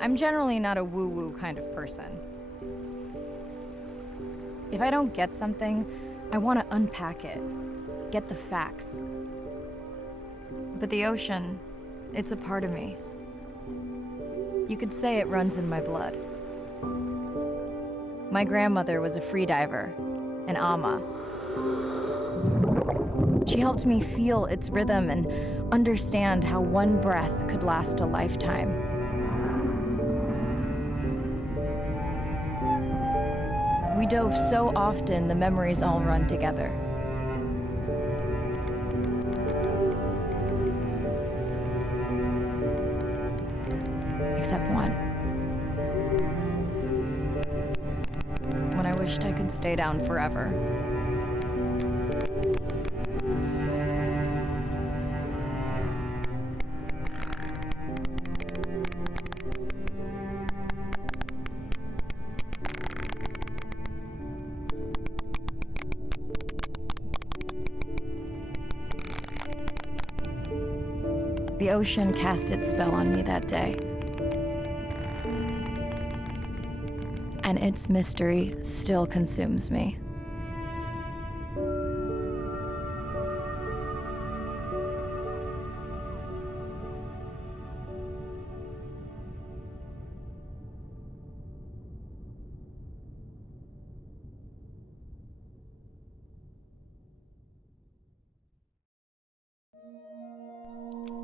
I'm generally not a woo-woo kind of person. If I don't get something, I want to unpack it, get the facts. But the ocean, it's a part of me. You could say it runs in my blood. My grandmother was a freediver, an ama. She helped me feel its rhythm and understand how one breath could last a lifetime. We dove so often, the memories all run together. Except one. When I wished I could stay down forever. The ocean cast its spell on me that day. And its mystery still consumes me.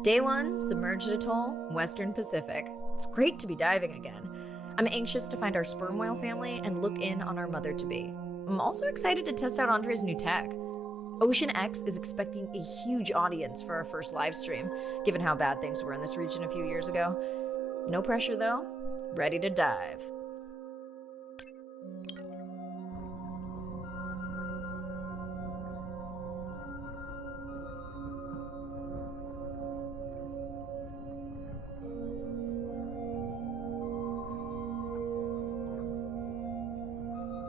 Day 1, submerged atoll, Western Pacific. It's great to be diving again. I'm anxious to find our sperm whale family and look in on our mother-to-be. I'm also excited to test out Andre's new tech. Ocean X is expecting a huge audience for our first live stream, given how bad things were in this region a few years ago. No pressure though, ready to dive.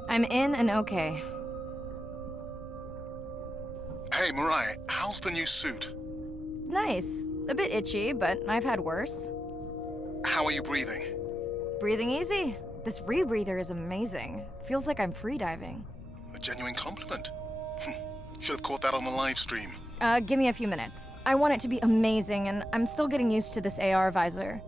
I'm in and okay. Hey, Mariah, how's the new suit? Nice. A bit itchy, but I've had worse. How are you breathing? Breathing easy. This rebreather is amazing. Feels like I'm freediving. A genuine compliment. Should have caught that on the live stream. Give me a few minutes. I want it to be amazing, and I'm still getting used to this AR visor.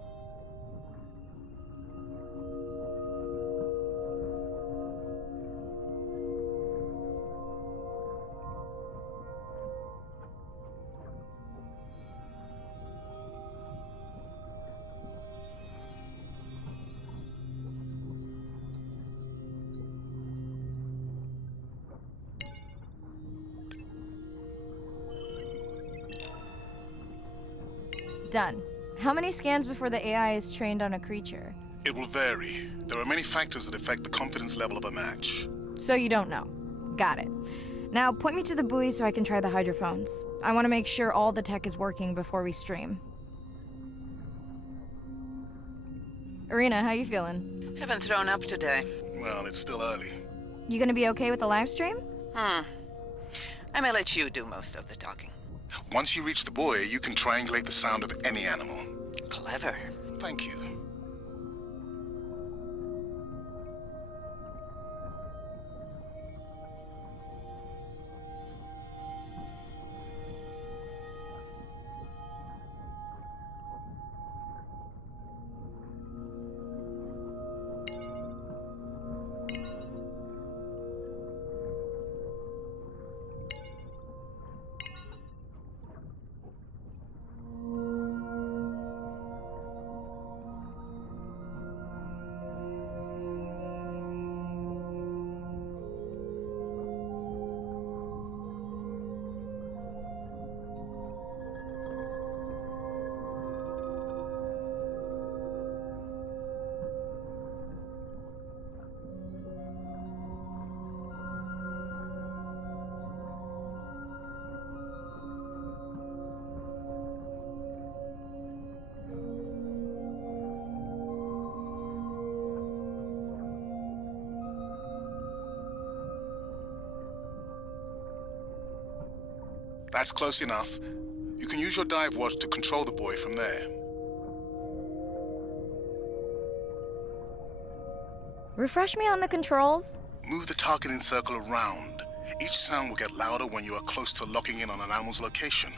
Done. How many scans before the AI is trained on a creature? It will vary. There are many factors that affect the confidence level of a match. So you don't know. Got it. Now point me to the buoy so I can try the hydrophones. I want to make sure all the tech is working before we stream. Irina, how you feeling? Haven't thrown up today. Well, it's still early. You gonna be okay with the live stream? I may let you do most of the talking. Once you reach the buoy, you can triangulate the sound of any animal. Clever. Thank you. That's close enough. You can use your dive watch to control the buoy from there. Refresh me on the controls. Move the targeting circle around. Each sound will get louder when you are close to locking in on an animal's location.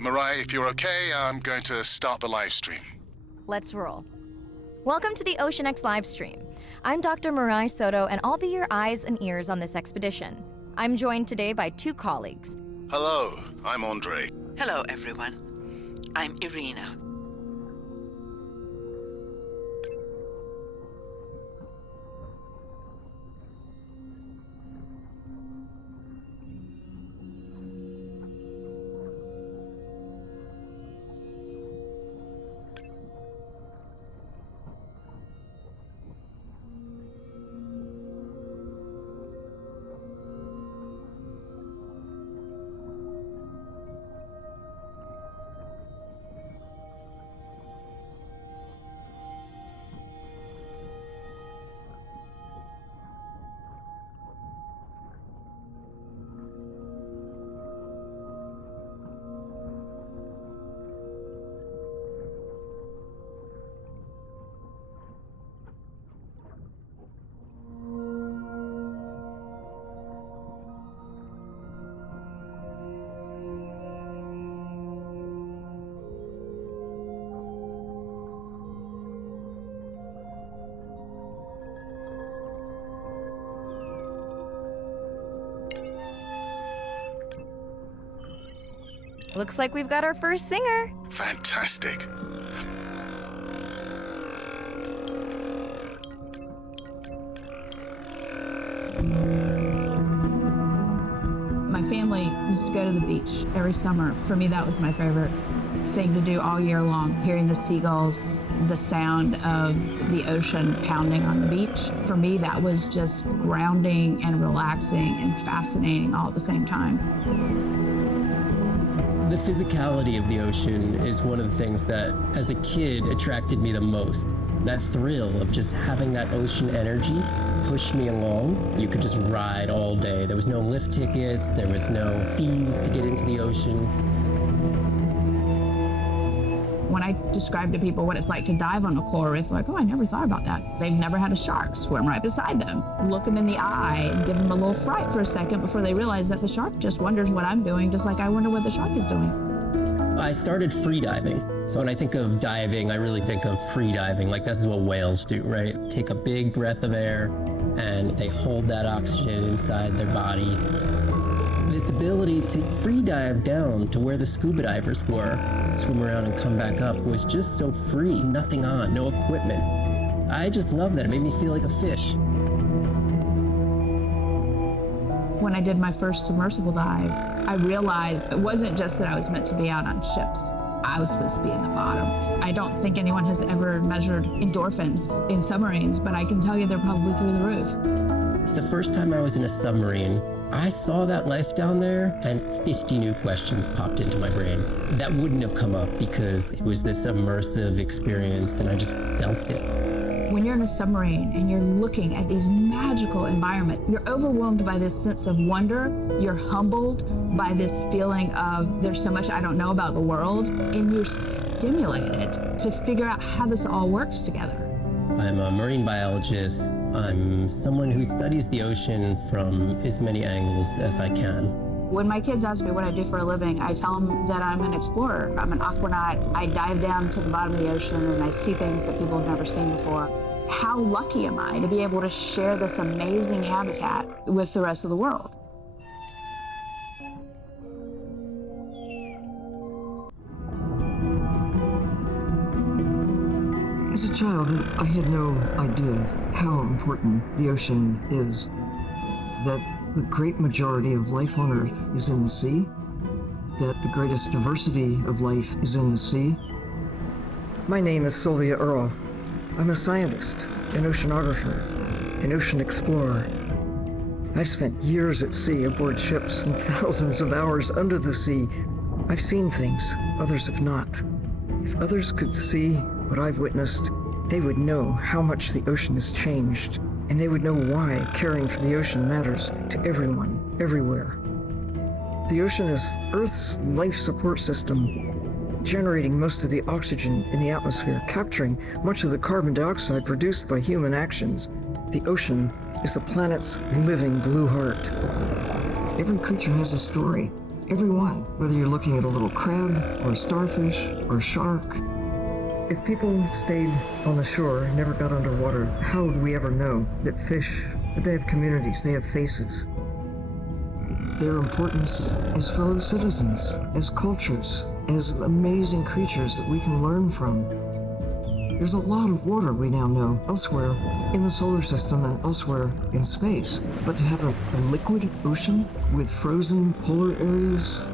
Mariah, if you're okay, I'm going to start the live stream. Let's roll. Welcome to the Ocean X live stream. I'm Dr. Mariah Soto, and I'll be your eyes and ears on this expedition. I'm joined today by two colleagues. Hello, I'm Andre. Hello, everyone. I'm Irina. Looks like we've got our first singer. Fantastic. My family used to go to the beach every summer. For me, that was my favorite thing to do all year long. Hearing the seagulls, the sound of the ocean pounding on the beach. For me, that was just grounding and relaxing and fascinating all at the same time. The physicality of the ocean is one of the things that, as a kid, attracted me the most. That thrill of just having that ocean energy push me along. You could just ride all day. There was no lift tickets, there was no fees to get into the ocean. When I describe to people what it's like to dive on a coral reef, they're like, oh, I never thought about that. They've never had a shark swim right beside them. Look them in the eye and give them a little fright for a second before they realize that the shark just wonders what I'm doing, just like I wonder what the shark is doing. I started free diving. So when I think of diving, I really think of free diving. Like, this is what whales do, right? Take a big breath of air and they hold that oxygen inside their body. This ability to free dive down to where the scuba divers were, swim around and come back up, was just so free. Nothing on, no equipment. I just love that. It made me feel like a fish. When I did my first submersible dive, I realized it wasn't just that I was meant to be out on ships. I was supposed to be in the bottom. I don't think anyone has ever measured endorphins in submarines, but I can tell you they're probably through the roof. The first time I was in a submarine, I saw that life down there and 50 new questions popped into my brain that wouldn't have come up because it was this immersive experience and I just felt it. When you're in a submarine and you're looking at these magical environments, you're overwhelmed by this sense of wonder. You're humbled by this feeling of there's so much I don't know about the world, and you're stimulated to figure out how this all works together. I'm a marine biologist. I'm someone who studies the ocean from as many angles as I can. When my kids ask me what I do for a living, I tell them that I'm an explorer. I'm an aquanaut. I dive down to the bottom of the ocean and I see things that people have never seen before. How lucky am I to be able to share this amazing habitat with the rest of the world? As a child, I had no idea how important the ocean is, that the great majority of life on Earth is in the sea, that the greatest diversity of life is in the sea. My name is Sylvia Earle. I'm a scientist. an oceanographer, an ocean explorer. I've spent years at sea aboard ships and thousands of hours under the sea. I've seen things others have not. If others could see what I've witnessed, they would know how much the ocean has changed, and they would know why caring for the ocean matters to everyone, everywhere. The ocean is Earth's life support system, generating most of the oxygen in the atmosphere, capturing much of the carbon dioxide produced by human actions. The ocean is the planet's living blue heart. Every creature has a story. Every one, whether you're looking at a little crab, or a starfish, or a shark. If people stayed on the shore and never got underwater, how would we ever know that fish, that they have communities, they have faces? Their importance as fellow citizens, as cultures, as amazing creatures that we can learn from. There's a lot of water we now know elsewhere in the solar system and elsewhere in space. But to have a liquid ocean with frozen polar areas,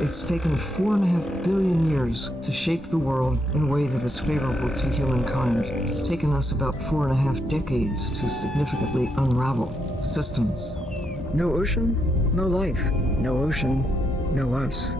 it's taken 4.5 billion years to shape the world in a way that is favorable to humankind. It's taken us about 4.5 decades to significantly unravel systems. No ocean, no life. No ocean, no us.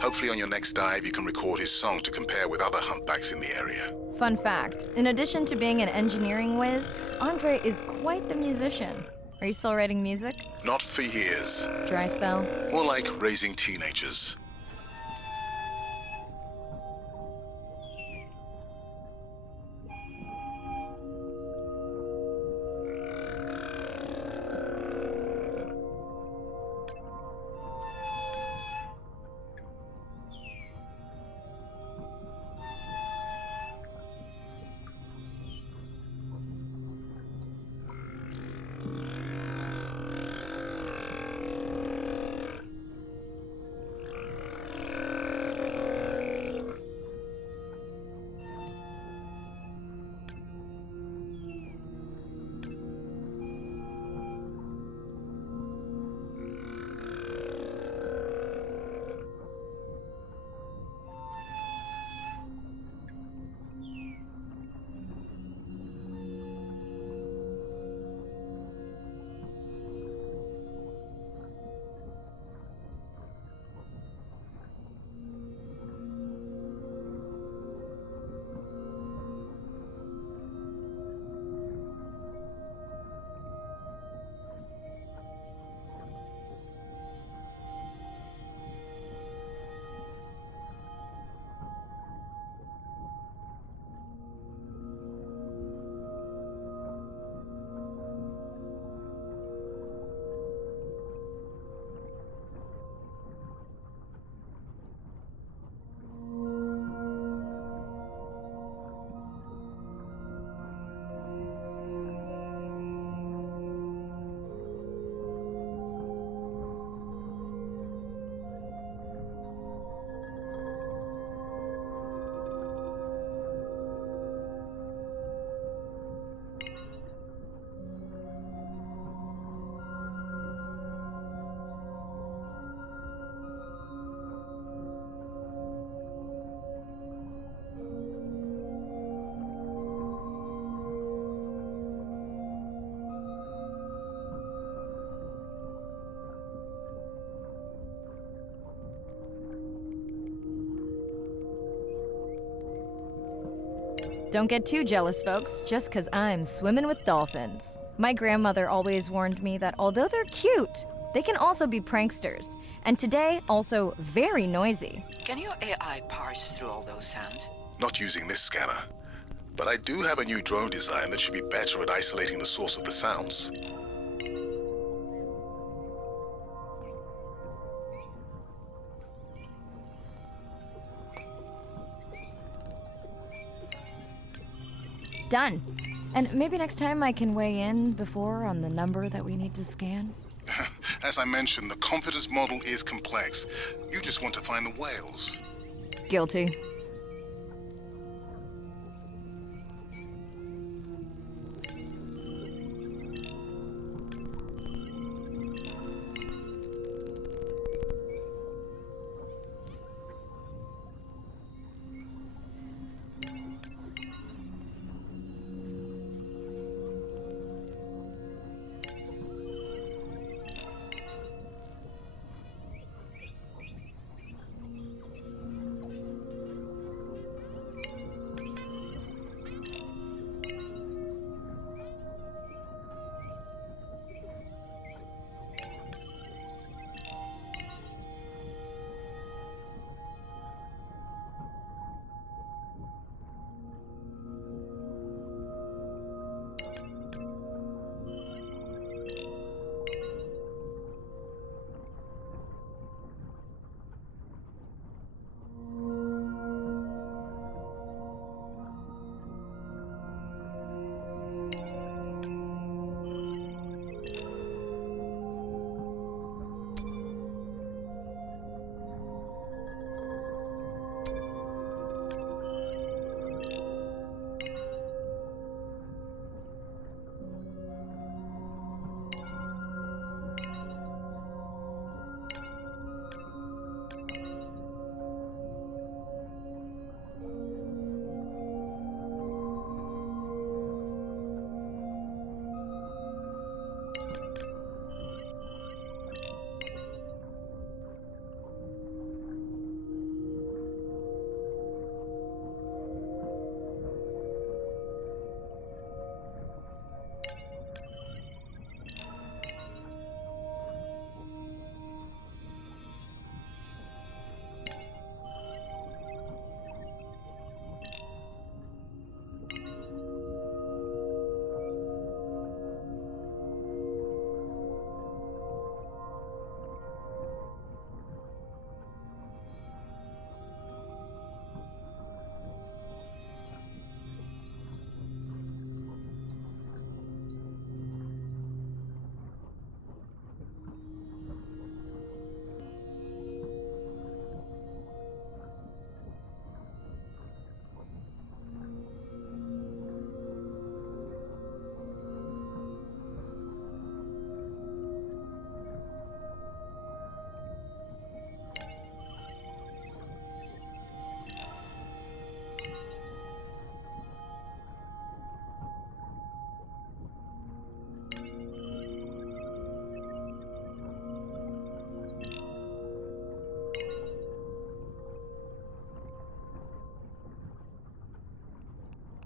Hopefully on your next dive, you can record his song to compare with other humpbacks in the area. Fun fact, in addition to being an engineering whiz, Andre is quite the musician. Are you still writing music? Not for years. Dry spell? More like raising teenagers. Don't get too jealous, folks, just 'cause I'm swimming with dolphins. My grandmother always warned me that although they're cute, they can also be pranksters, and today also very noisy. Can your AI parse through all those sounds? Not using this scanner. But I do have a new drone design that should be better at isolating the source of the sounds. Done. And maybe next time I can weigh in before on the number that we need to scan? As I mentioned, the confidence model is complex. You just want to find the whales. Guilty.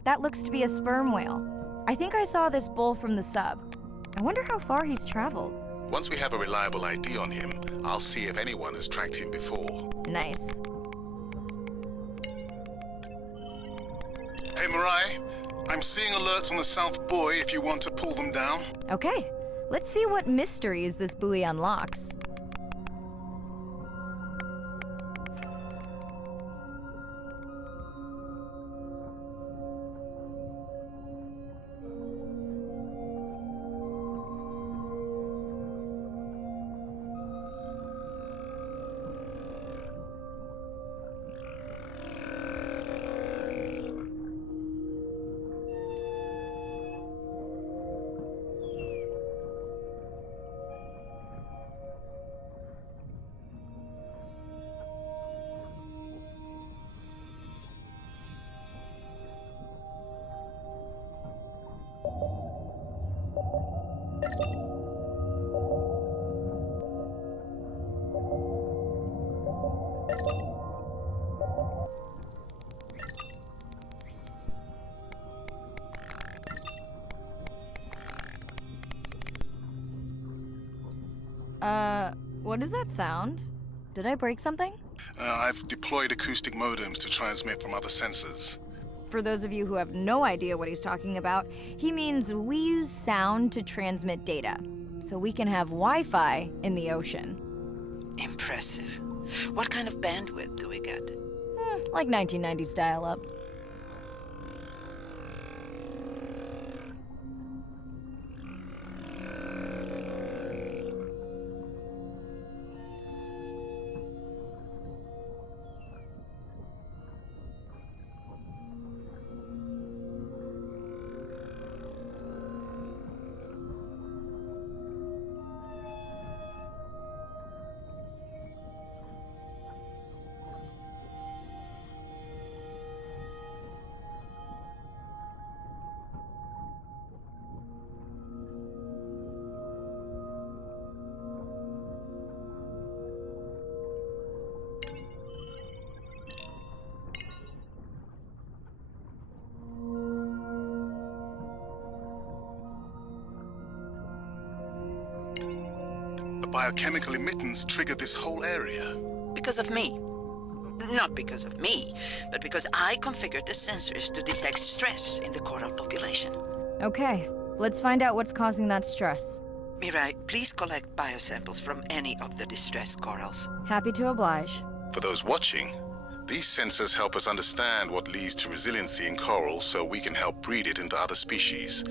That looks to be a sperm whale. I think I saw this bull from the sub. I wonder how far he's traveled. Once we have a reliable ID on him, I'll see if anyone has tracked him before. Nice. Hey, Mirai, I'm seeing alerts on the South Buoy if you want to pull them down. Okay, let's see what mysteries this buoy unlocks. What does that sound? Did I break something? I've deployed acoustic modems to transmit from other sensors. For those of you who have no idea what he's talking about, he means we use sound to transmit data, so we can have Wi-Fi in the ocean. Impressive. What kind of bandwidth do we get? Like 1990s dial-up. The biochemical emittance triggered this whole area. Because of me. Not because of me, but because I configured the sensors to detect stress in the coral population. Okay, let's find out what's causing that stress. Mirai, please collect biosamples from any of the distressed corals. Happy to oblige. For those watching, these sensors help us understand what leads to resiliency in coral so we can help breed it into other species.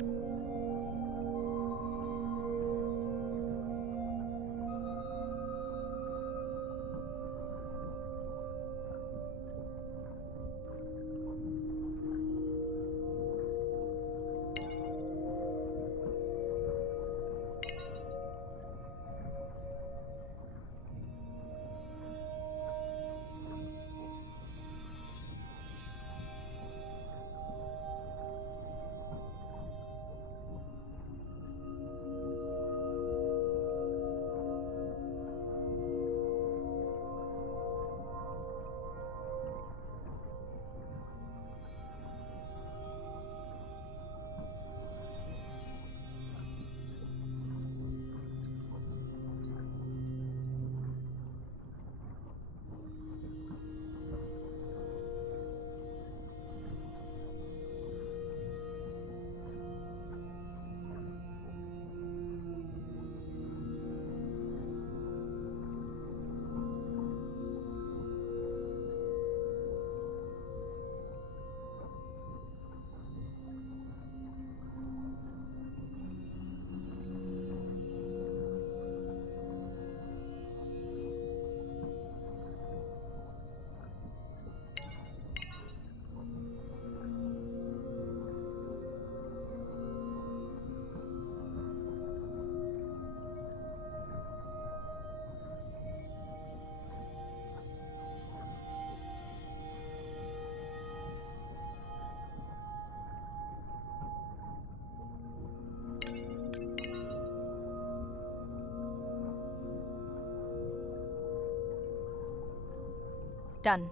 Done.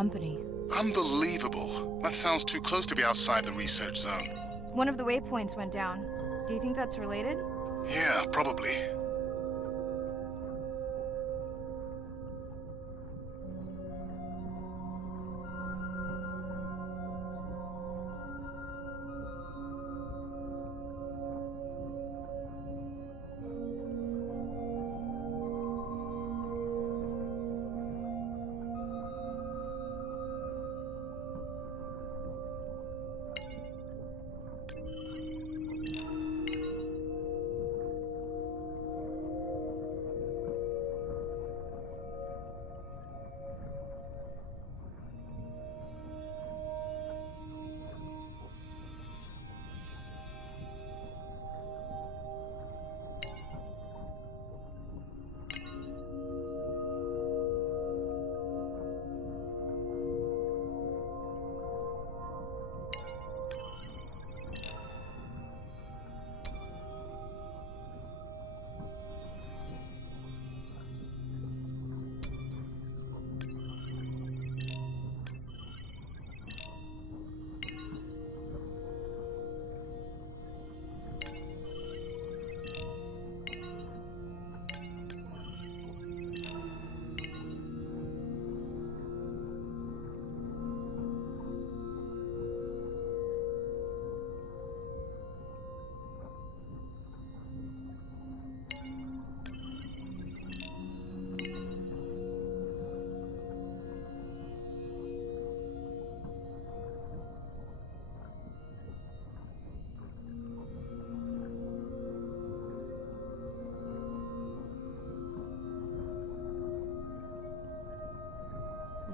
company. Unbelievable. That sounds too close to be outside the research zone. One of the waypoints went down. Do you think that's related? Yeah, probably.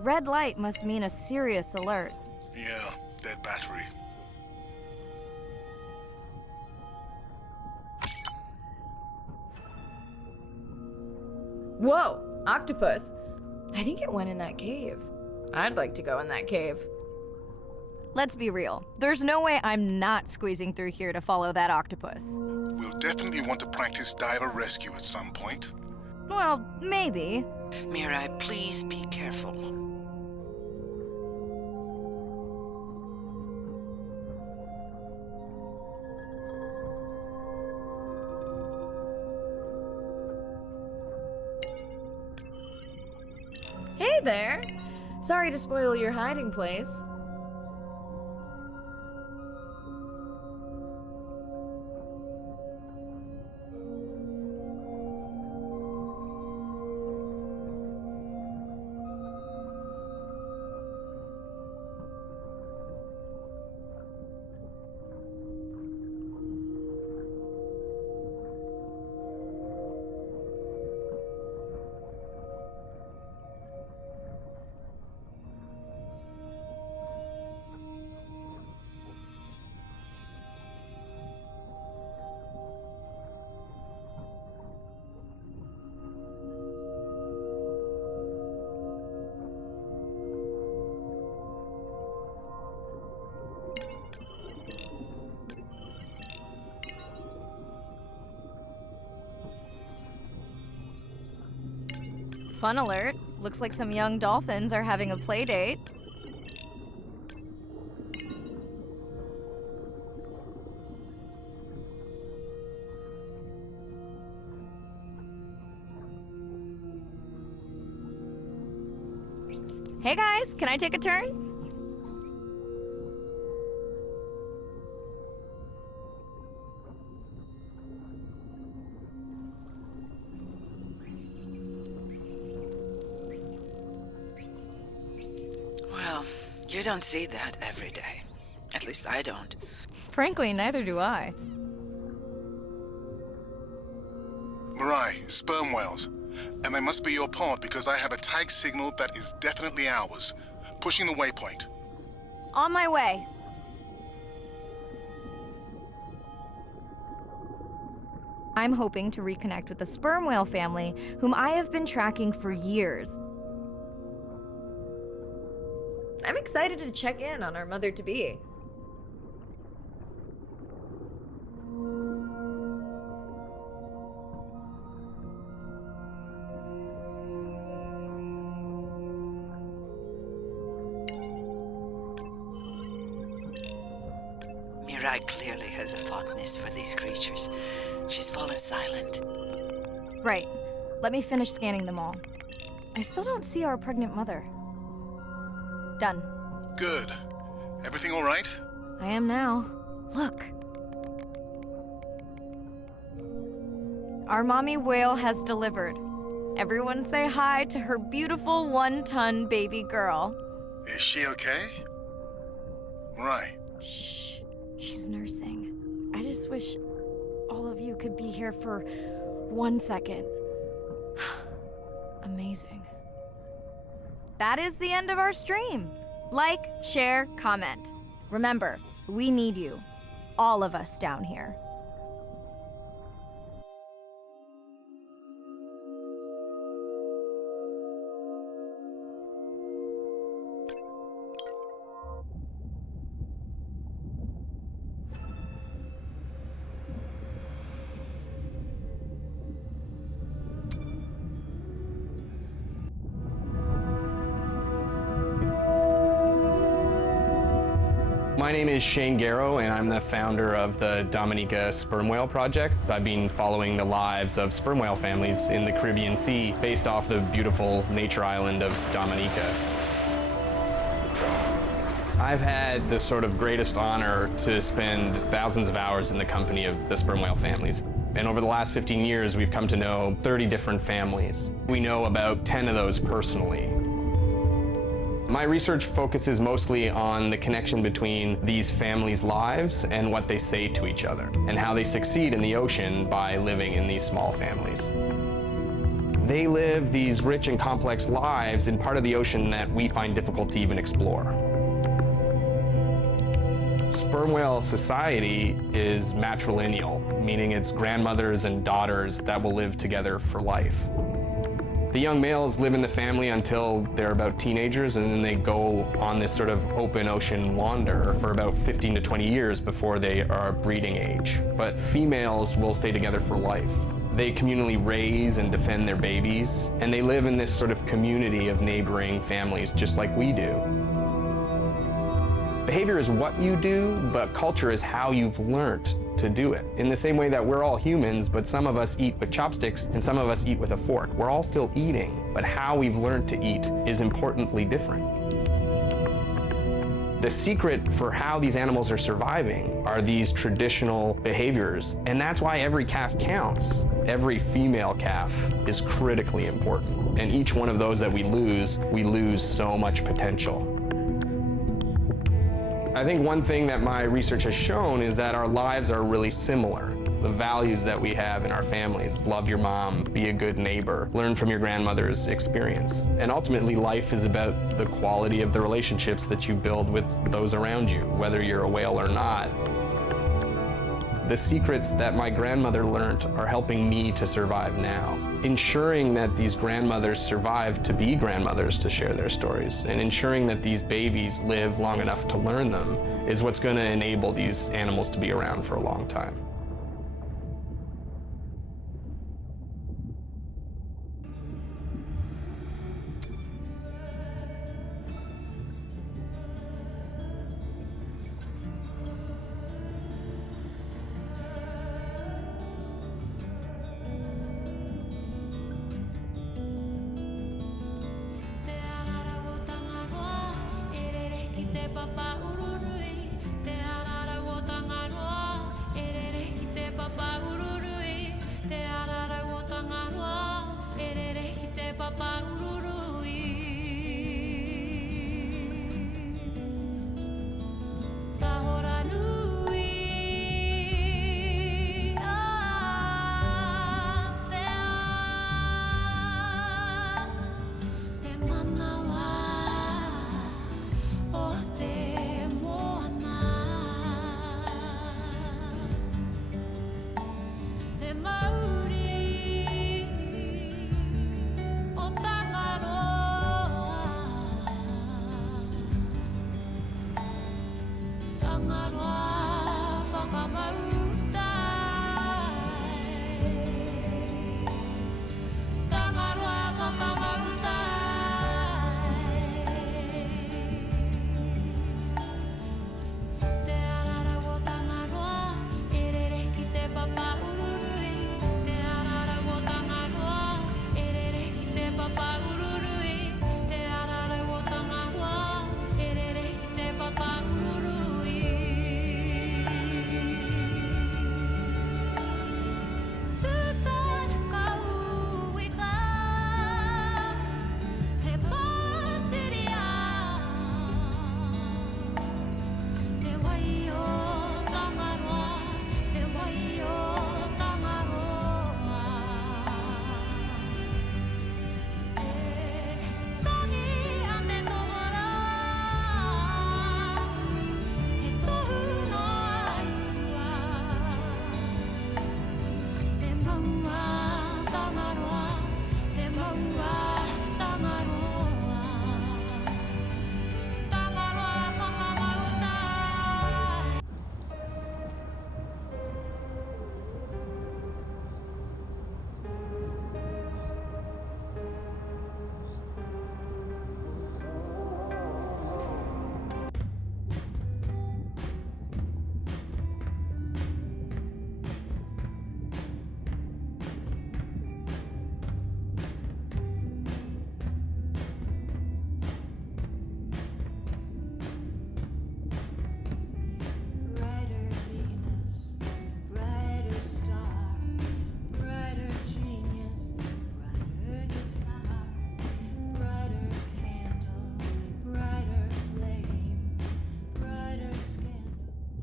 Red light must mean a serious alert. Yeah, dead battery. Whoa, octopus. I think it went in that cave. I'd like to go in that cave. Let's be real. There's no way I'm not squeezing through here to follow that octopus. We'll definitely want to practice diver rescue at some point. Well, maybe. Mirai, please be careful. Hey there. Sorry to spoil your hiding place. Fun alert. Looks like some young dolphins are having a play date. Hey guys, can I take a turn? Well, you don't see that every day. At least I don't. Frankly, neither do I. Mirai, sperm whales. And they must be your pod because I have a tag signal that is definitely ours. Pushing the waypoint. On my way. I'm hoping to reconnect with the sperm whale family, whom I have been tracking for years. I'm excited to check in on our mother-to-be. Mirai clearly has a fondness for these creatures. She's fallen silent. Right. Let me finish scanning them all. I still don't see our pregnant mother. Done. Good. Everything all right? I am now. Look. Our mommy whale has delivered. Everyone say hi to her beautiful 1-ton baby girl. Is she okay? Right. Shh. She's nursing. I just wish all of you could be here for 1 second. Amazing. That is the end of our stream. Like, share, comment. Remember, we need you. All of us down here. My name is Shane Garrow, and I'm the founder of the Dominica Sperm Whale Project. I've been following the lives of sperm whale families in the Caribbean Sea based off the beautiful nature island of Dominica. I've had the sort of greatest honor to spend thousands of hours in the company of the sperm whale families. And over the last 15 years, we've come to know 30 different families. We know about 10 of those personally. My research focuses mostly on the connection between these families' lives and what they say to each other, and how they succeed in the ocean by living in these small families. They live these rich and complex lives in part of the ocean that we find difficult to even explore. Sperm whale society is matrilineal, meaning it's grandmothers and daughters that will live together for life. The young males live in the family until they're about teenagers, and then they go on this sort of open ocean wander for about 15 to 20 years before they are breeding age. But females will stay together for life. They communally raise and defend their babies, and they live in this sort of community of neighboring families just like we do. Behavior is what you do, but culture is how you've learned to do it. In the same way that we're all humans, but some of us eat with chopsticks and some of us eat with a fork. We're all still eating, but how we've learned to eat is importantly different. The secret for how these animals are surviving are these traditional behaviors, and that's why every calf counts. Every female calf is critically important, and each one of those that we lose so much potential. I think one thing that my research has shown is that our lives are really similar. The values that we have in our families, love your mom, be a good neighbor, learn from your grandmother's experience. And ultimately, life is about the quality of the relationships that you build with those around you, whether you're a whale or not. The secrets that my grandmother learned are helping me to survive now. Ensuring that these grandmothers survive to be grandmothers to share their stories, and ensuring that these babies live long enough to learn them is what's going to enable these animals to be around for a long time.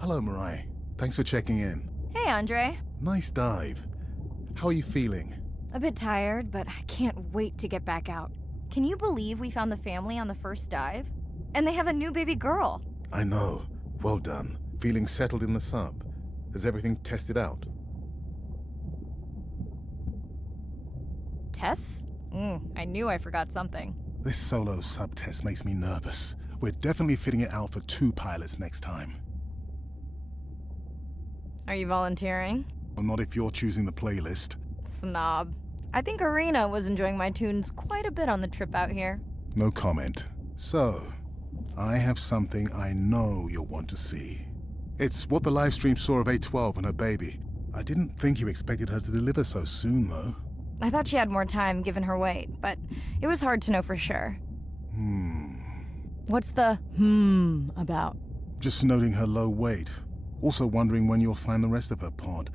Hello, Mariah. Thanks for checking in. Hey, Andre. Nice dive. How are you feeling? A bit tired, but I can't wait to get back out. Can you believe we found the family on the first dive? And they have a new baby girl. I know. Well done. Feeling settled in the sub? Has everything tested out? Tess? I knew I forgot something. This solo sub test makes me nervous. We're definitely fitting it out for 2 pilots next time. Are you volunteering? Well, not if you're choosing the playlist. Snob. I think Arena was enjoying my tunes quite a bit on the trip out here. No comment. So, I have something I know you'll want to see. It's what the live stream saw of A12 and her baby. I didn't think you expected her to deliver so soon, though. I thought she had more time given her weight, but it was hard to know for sure. What's the about? Just noting her low weight. Also wondering when you'll find the rest of her pod.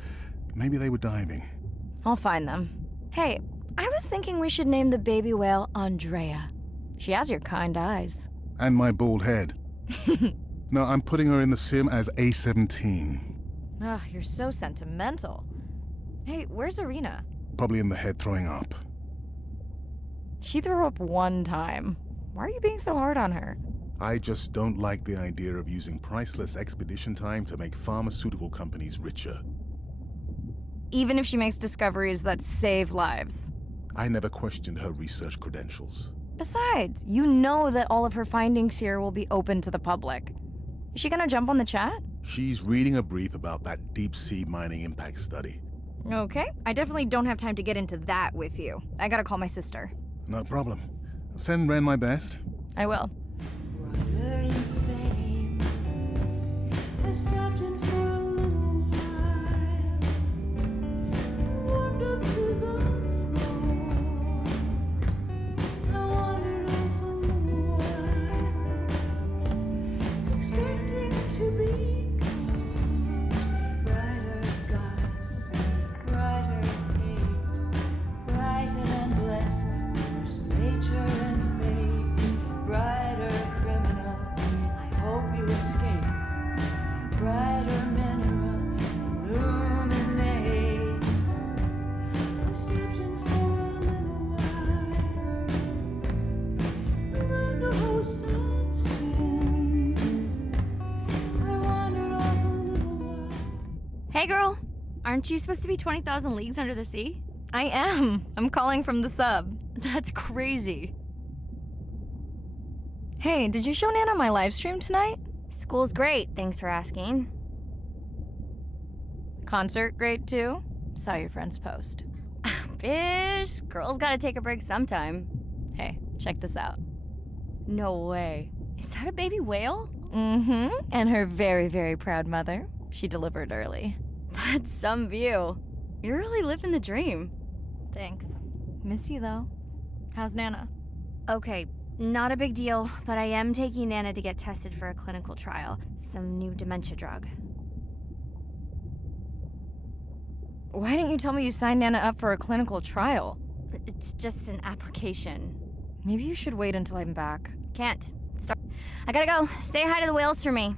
Maybe they were diving. I'll find them. Hey, I was thinking we should name the baby whale Andrea. She has your kind eyes. And my bald head. No, I'm putting her in the sim as A17. Ugh, you're so sentimental. Hey, where's Arena? Probably in the head throwing up. She threw up one time. Why are you being so hard on her? I just don't like the idea of using priceless expedition time to make pharmaceutical companies richer. Even if she makes discoveries that save lives. I never questioned her research credentials. Besides, you know that all of her findings here will be open to the public. Is she gonna jump on the chat? She's reading a brief about that deep-sea mining impact study. Okay, I definitely don't have time to get into that with you. I gotta call my sister. No problem. Send Ren my best. I will. Hey girl, aren't you supposed to be 20,000 leagues under the sea? I am. I'm calling from the sub. That's crazy. Hey, did you show Nana my live stream tonight? School's great, thanks for asking. Concert great too? Saw your friend's post. Bish, girls gotta take a break sometime. Hey, check this out. No way. Is that a baby whale? Mm-hmm. And her very, very proud mother. She delivered early. That's some view. You're really living the dream. Thanks. Miss you though. How's Nana? Okay, not a big deal, but I am taking Nana to get tested for a clinical trial. Some new dementia drug. Why didn't you tell me you signed Nana up for a clinical trial? It's just an application. Maybe you should wait until I'm back. Can't. I gotta go. Say hi to the whales for me.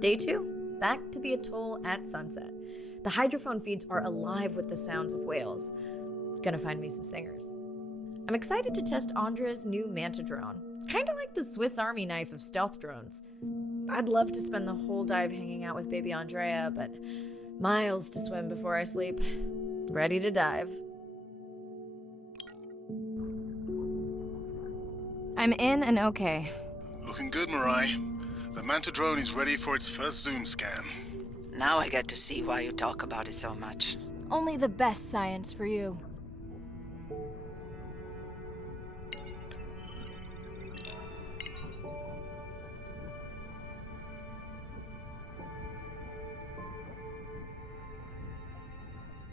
Day 2, back to the atoll at sunset. The hydrophone feeds are alive with the sounds of whales. Gonna find me some singers. I'm excited to test Andrea's new manta drone. Kinda like the Swiss Army knife of stealth drones. I'd love to spend the whole dive hanging out with baby Andrea, but miles to swim before I sleep. Ready to dive. I'm in and okay. Looking good, Mirai. The Manta drone is ready for its first zoom scan. Now I get to see why you talk about it so much. Only the best science for you.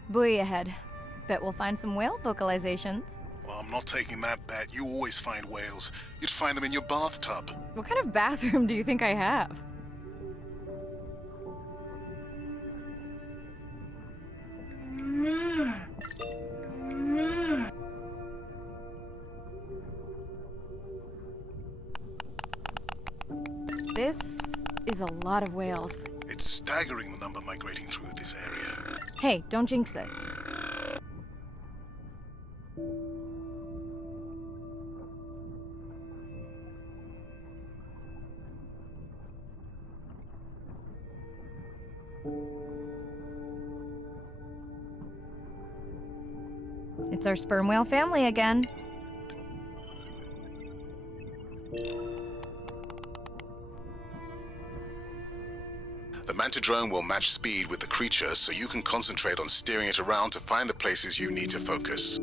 Buoy ahead. Bet we'll find some whale vocalizations. Well, I'm not taking that bet. You always find whales. You'd find them in your bathtub. What kind of bathroom do you think I have? This is a lot of whales. It's staggering the number migrating through this area. Hey, don't jinx it. It's our sperm whale family again. The Manta drone will match speed with the creature so you can concentrate on steering it around to find the places you need to focus.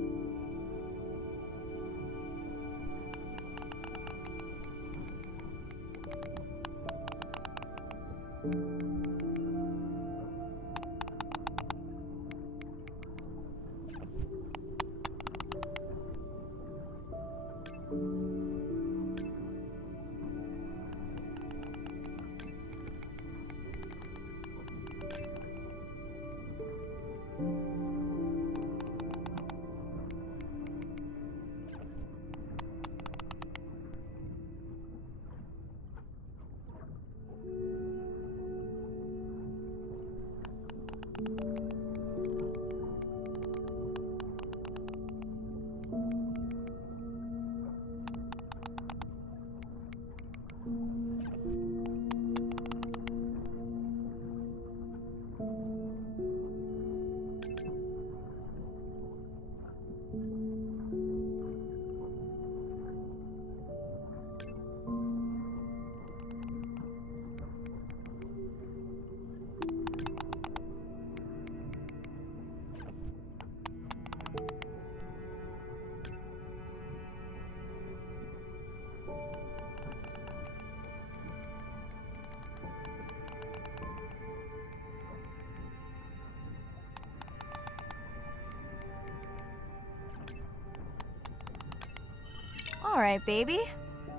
All right, baby.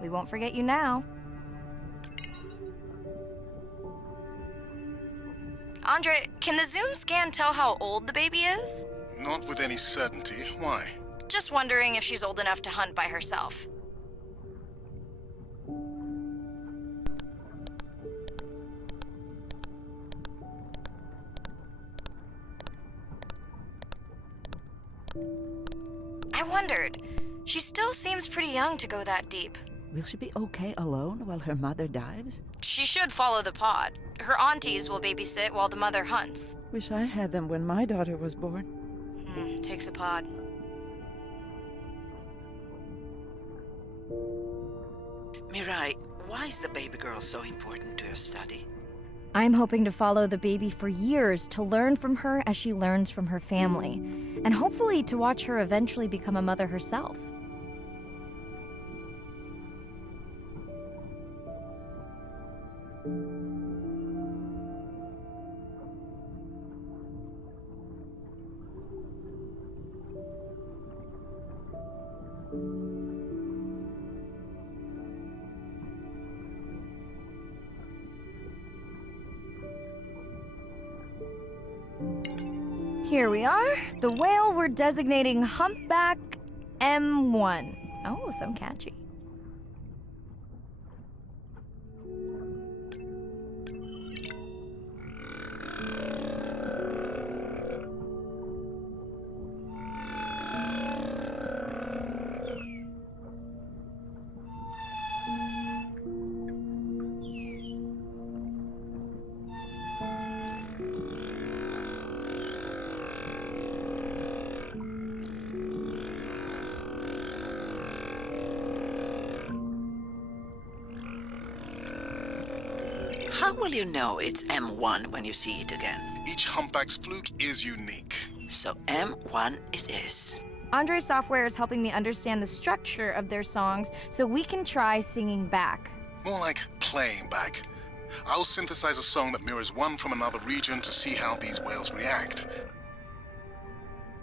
We won't forget you now. Andre, can the zoom scan tell how old the baby is? Not with any certainty. Why? Just wondering if she's old enough to hunt by herself. I wondered. She still seems pretty young to go that deep. Will she be okay alone while her mother dives? She should follow the pod. Her aunties will babysit while the mother hunts. Wish I had them when my daughter was born. Takes a pod. Mirai, why is the baby girl so important to your study? I'm hoping to follow the baby for years to learn from her as she learns from her family, and hopefully to watch her eventually become a mother herself. Here we are, the whale we're designating Humpback M1. Oh, so catchy. How will you know it's M1 when you see it again? Each humpback's fluke is unique. So M1 it is. Andre's software is helping me understand the structure of their songs so we can try singing back. More like playing back. I'll synthesize a song that mirrors one from another region to see how these whales react.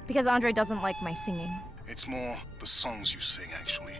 Because Andre doesn't like my singing. It's more the songs you sing, actually.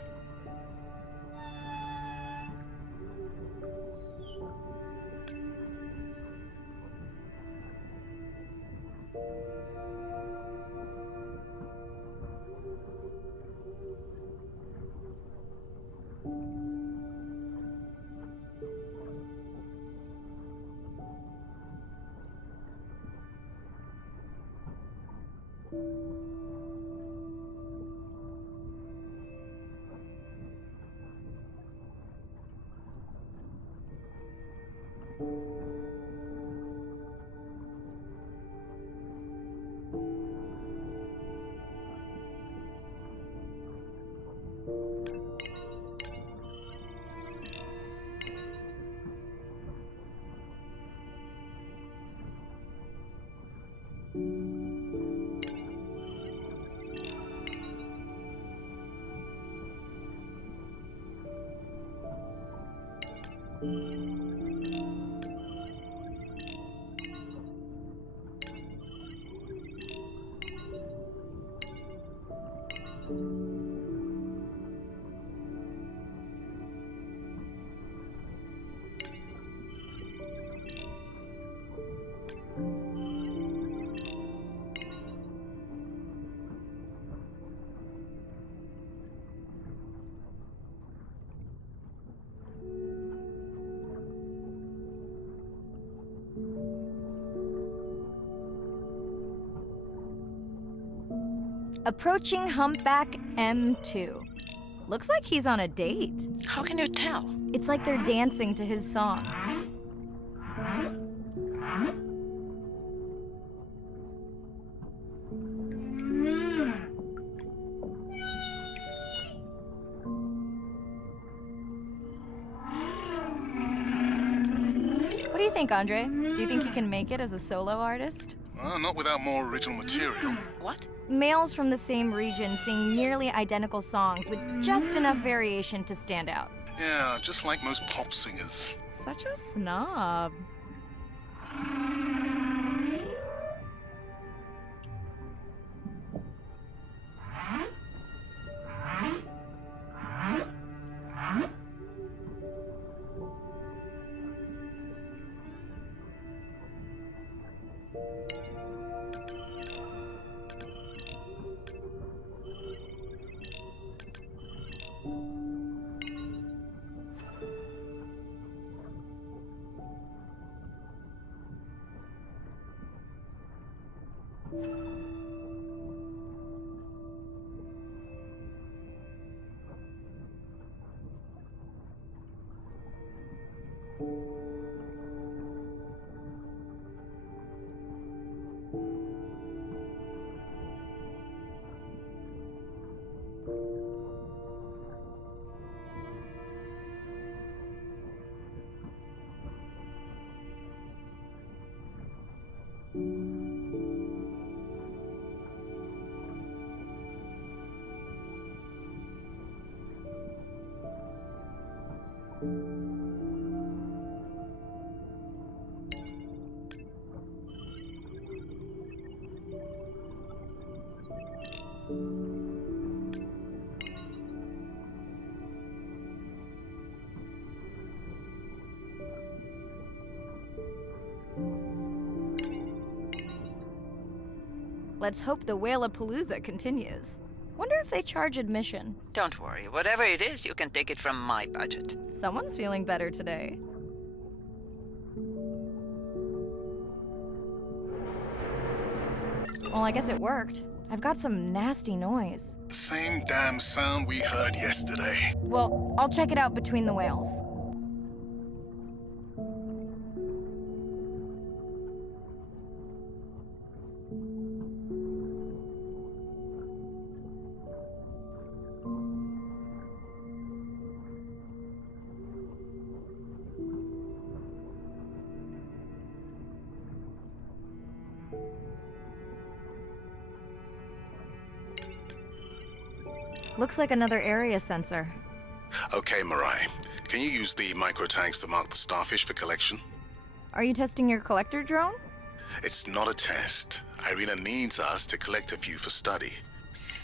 Approaching humpback M2. Looks like he's on a date. How can you tell? It's like they're dancing to his song. What do you think, Andre? Do you think he can make it as a solo artist? Not without more original material. What? Males from the same region sing nearly identical songs with just enough variation to stand out. Yeah, just like most pop singers. Such a snob. Let's hope the Whalapalooza continues. Wonder if they charge admission. Don't worry. Whatever it is, you can take it from my budget. Someone's feeling better today. Well, I guess it worked. I've got some nasty noise. The same damn sound we heard yesterday. Well, I'll check it out between the whales. Looks like another area sensor. Okay, Mirai. Can you use the micro tags to mark the starfish for collection? Are you testing your collector drone? It's not a test. Irina needs us to collect a few for study.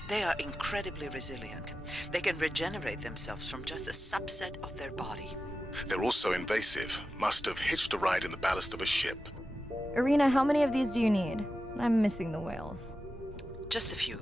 They are incredibly resilient. They can regenerate themselves from just a subset of their body. They're also invasive. Must have hitched a ride in the ballast of a ship. Irina, how many of these do you need? I'm missing the whales. Just a few.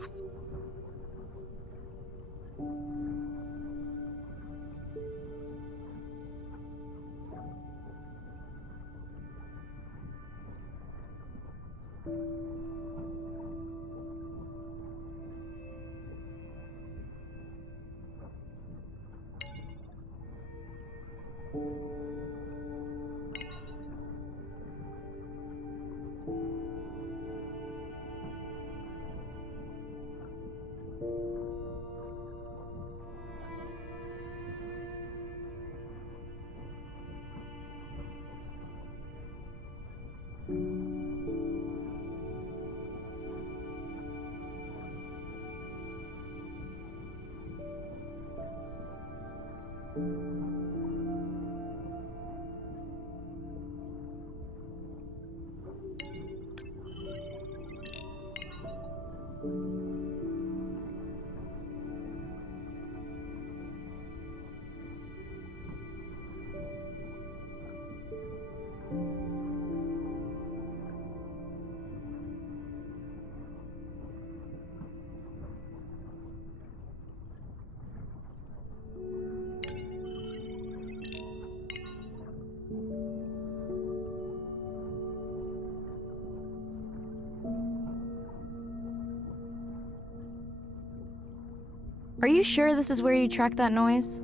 Are you sure this is where you track that noise?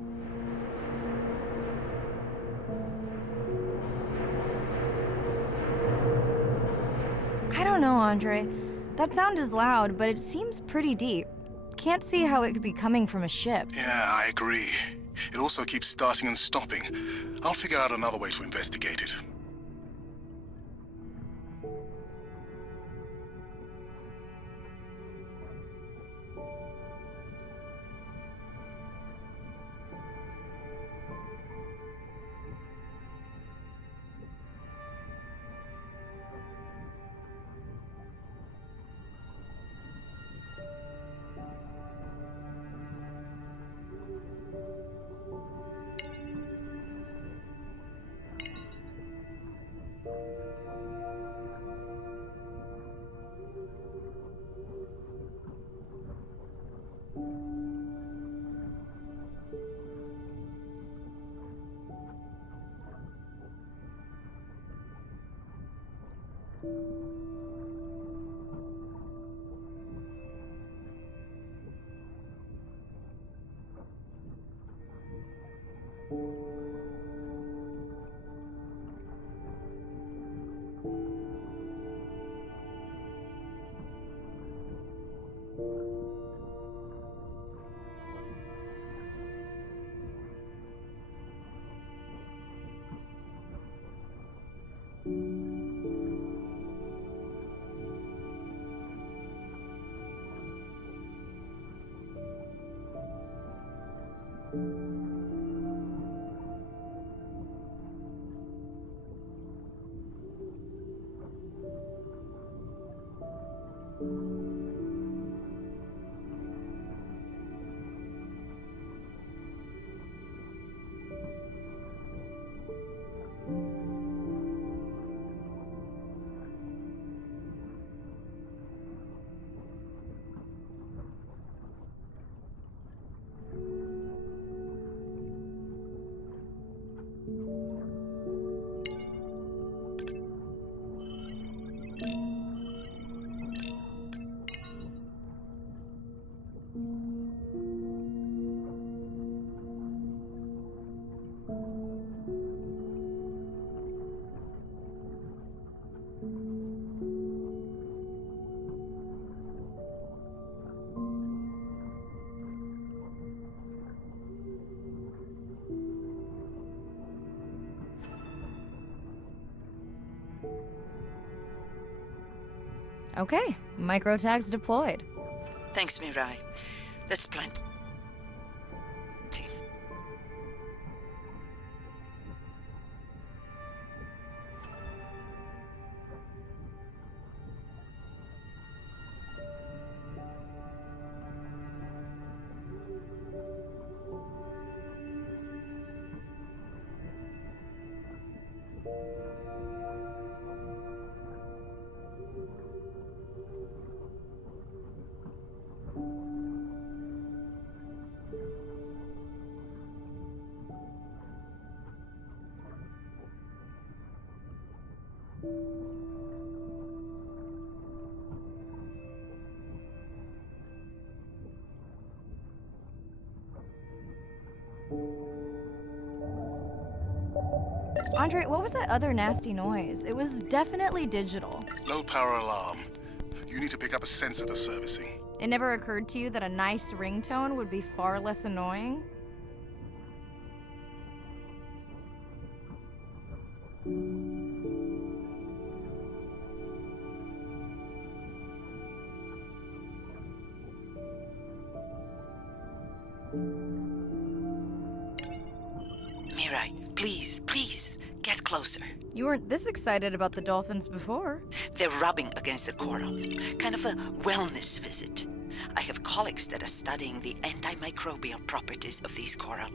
I don't know, Andre. That sound is loud, but it seems pretty deep. Can't see how it could be coming from a ship. Yeah, I agree. It also keeps starting and stopping. I'll figure out another way to investigate it. Okay, micro tags deployed. Thanks, Mirai. Let's plan. Andre, what was that other nasty noise? It was definitely digital. Low power alarm. You need to pick up a sensor for servicing. It never occurred to you that a nice ringtone would be far less annoying? Mirai, please, get closer. You weren't this excited about the dolphins before. They're rubbing against the coral. Kind of a wellness visit. I have colleagues that are studying the antimicrobial properties of these coral.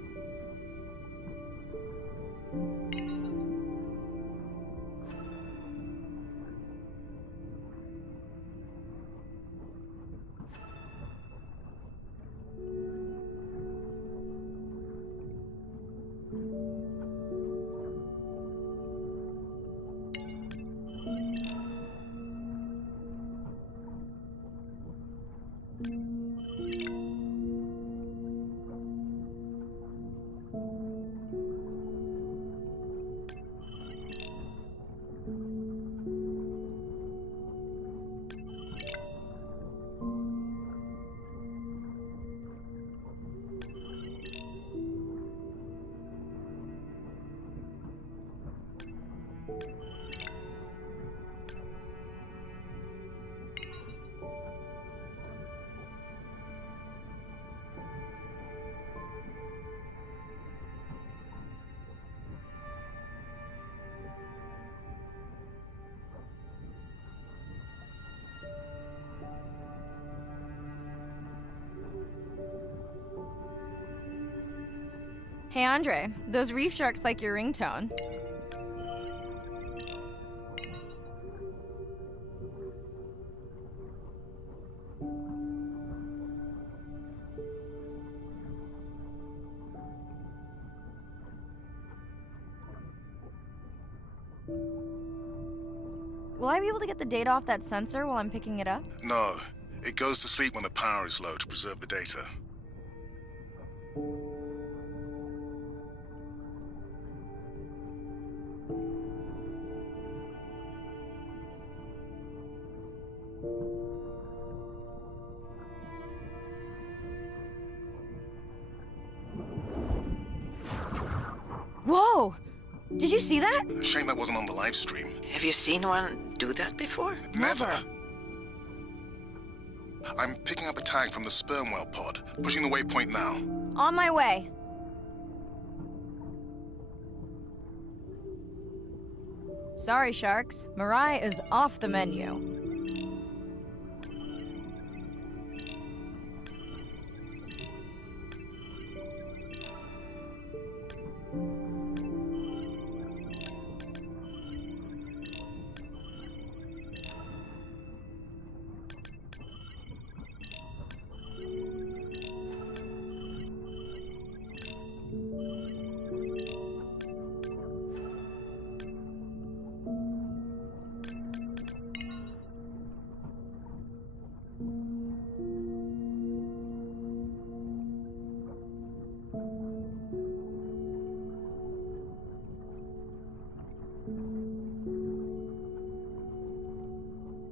Hey Andre, those reef sharks like your ringtone. Will I be able to get the data off that sensor while I'm picking it up? No. It goes to sleep when the power is low to preserve the data. Whoa! Did you see that? Shame that wasn't on the live stream. Have you seen one do that before? Never! I'm picking up a tag from the sperm whale pod, pushing the waypoint now. On my way. Sorry, sharks. Mirai is off the menu.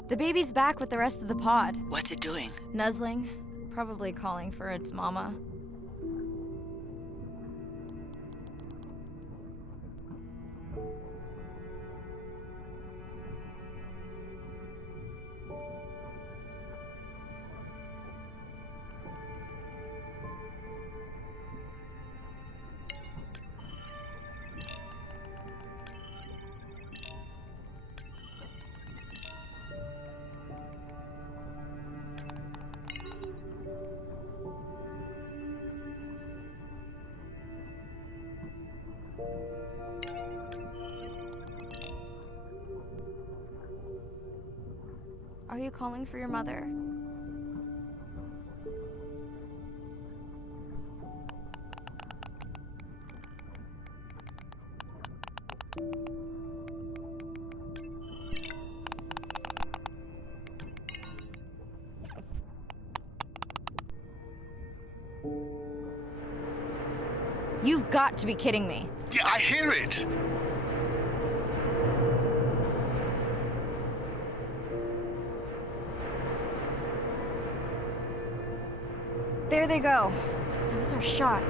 The baby's back with the rest of the pod. What's it doing? Nuzzling, probably calling for its mama. Are you calling for your mother? You've got to be kidding me. Yeah, I hear it! There they go. That was our shot.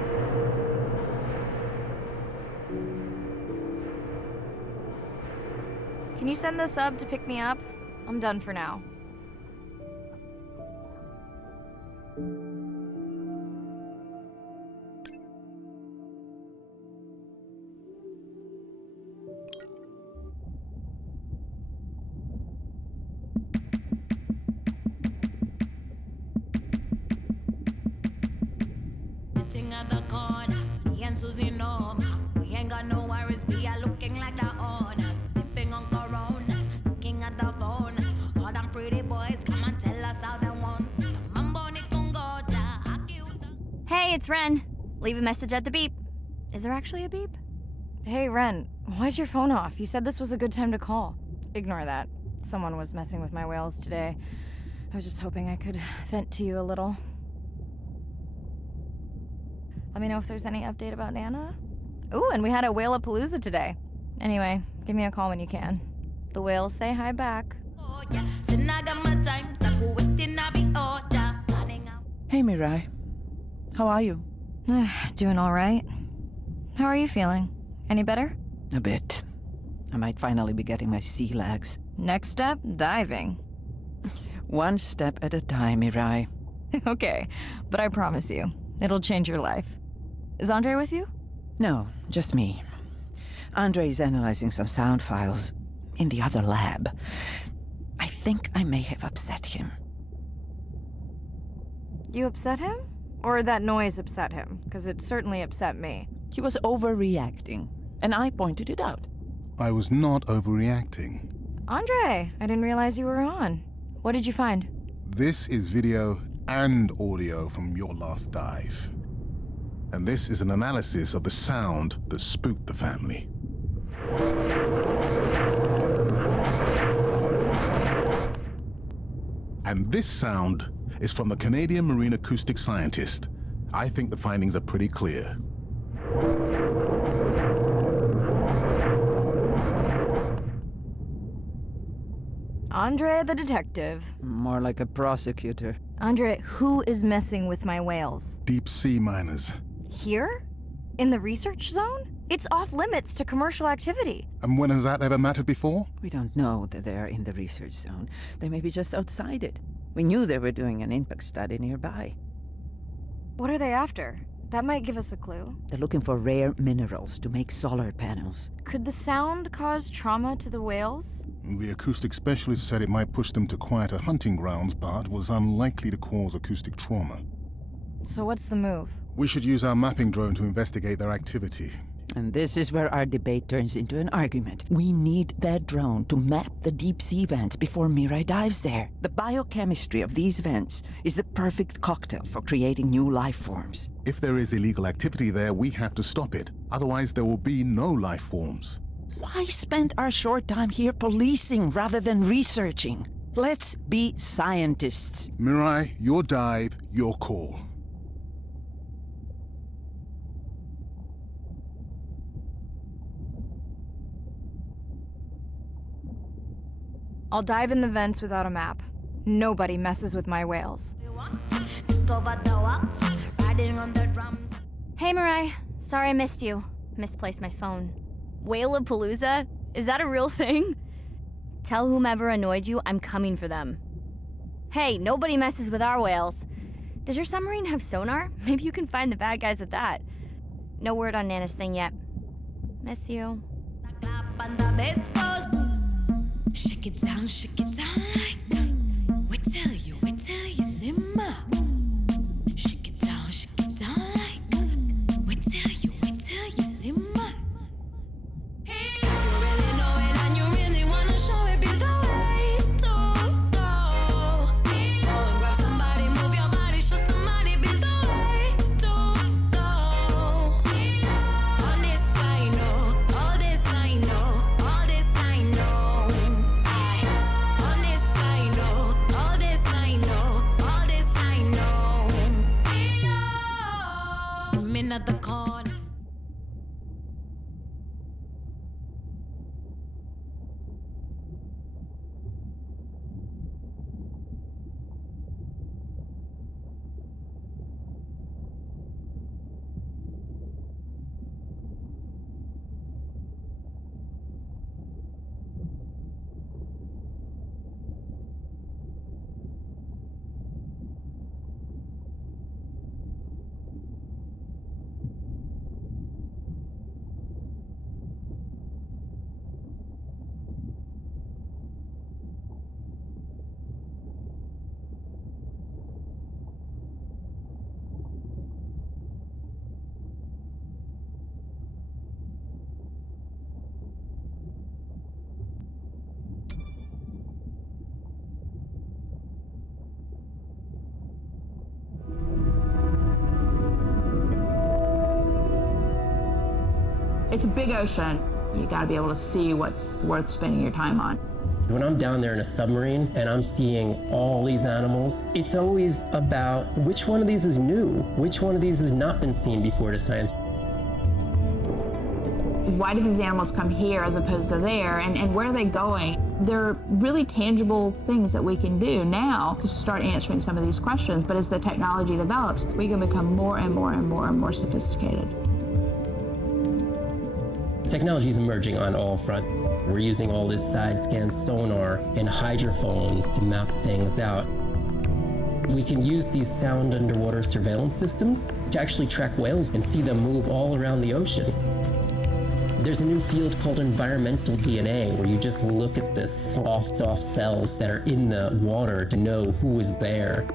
Can you send the sub to pick me up? I'm done for now. At the corner, me and Susie know we ain't got no worries. We are looking like the owners, sipping on Coronas, looking at the phone. All them pretty boys come and tell us how they want. Hey, it's Ren. Leave a message at the beep. Is there actually a beep? Hey, Ren, why's your phone off? You said this was a good time to call. Ignore that. Someone was messing with my whales today. I was just hoping I could vent to you a little. Let me know if there's any update about Nana. Ooh, and we had a whale-a-palooza today. Anyway, give me a call when you can. The whales say hi back. Hey, Mirai. How are you? Doing all right. How are you feeling? Any better? A bit. I might finally be getting my sea legs. Next step, diving. One step at a time, Mirai. Okay, but I promise you, it'll change your life. Is Andre with you? No, just me. Andre is analyzing some sound files in the other lab. I think I may have upset him. You upset him? Or that noise upset him? Because it certainly upset me. He was overreacting, and I pointed it out. I was not overreacting. Andre, I didn't realize you were on. What did you find? This is video and audio from your last dive. And this is an analysis of the sound that spooked the family. And this sound is from the Canadian marine acoustic scientist. I think the findings are pretty clear. Andre the detective. More like a prosecutor. Andre, who is messing with my whales? Deep sea miners. Here? In the research zone? It's off limits to commercial activity. And when has that ever mattered before? We don't know that they're in the research zone. They may be just outside it. We knew they were doing an impact study nearby. What are they after? That might give us a clue. They're looking for rare minerals to make solar panels. Could the sound cause trauma to the whales? The acoustic specialist said it might push them to quieter hunting grounds, but was unlikely to cause acoustic trauma. So what's the move? We should use our mapping drone to investigate their activity. And this is where our debate turns into an argument. We need that drone to map the deep sea vents before Mirai dives there. The biochemistry of these vents is the perfect cocktail for creating new life forms. If there is illegal activity there, we have to stop it. Otherwise, there will be no life forms. Why spend our short time here policing rather than researching? Let's be scientists. Mirai, your dive, your call. I'll dive in the vents without a map. Nobody messes with my whales. Hey, Mirai. Sorry I missed you. Misplaced my phone. Whale-a-palooza? Is that a real thing? Tell whomever annoyed you I'm coming for them. Hey, nobody messes with our whales. Does your submarine have sonar? Maybe you can find the bad guys with that. No word on Nana's thing yet. Miss you. Shake it down like we tell you, simmer. Shake it down like we tell you, simmer. If you really know it and you really wanna show it, be the way to go. Go and grab somebody, move your body, show somebody, be the way to go. All this I know, all this I know, all this I know. All this I know, all this I know, all this I know. sitting at the corner. It's a big ocean. You gotta be able to see what's worth spending your time on. When I'm down there in a submarine and I'm seeing all these animals, it's always about which one of these is new, which one of these has not been seen before to science. Why did these animals come here as opposed to there, and where are they going? They're really tangible things that we can do now to start answering some of these questions, but as the technology develops, we can become more and more and more and more sophisticated. Technology is emerging on all fronts. We're using all this side-scan sonar and hydrophones to map things out. We can use these sound underwater surveillance systems to actually track whales and see them move all around the ocean. There's a new field called environmental DNA, where you just look at the sloughed off cells that are in the water to know who is there.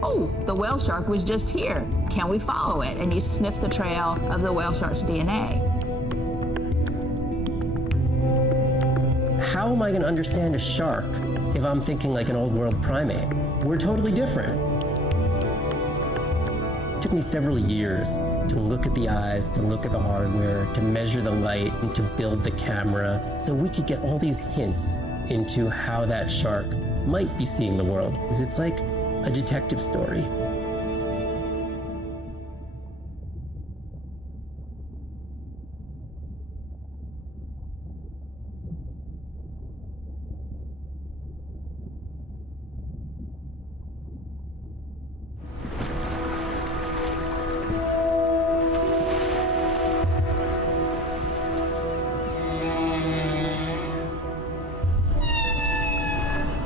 Oh, the whale shark was just here. Can we follow it? And you sniff the trail of the whale shark's DNA. How am I going to understand a shark if I'm thinking like an old world primate? We're totally different. It took me several years to look at the eyes, to look at the hardware, to measure the light, and to build the camera, so we could get all these hints into how that shark might be seeing the world. It's like a detective story.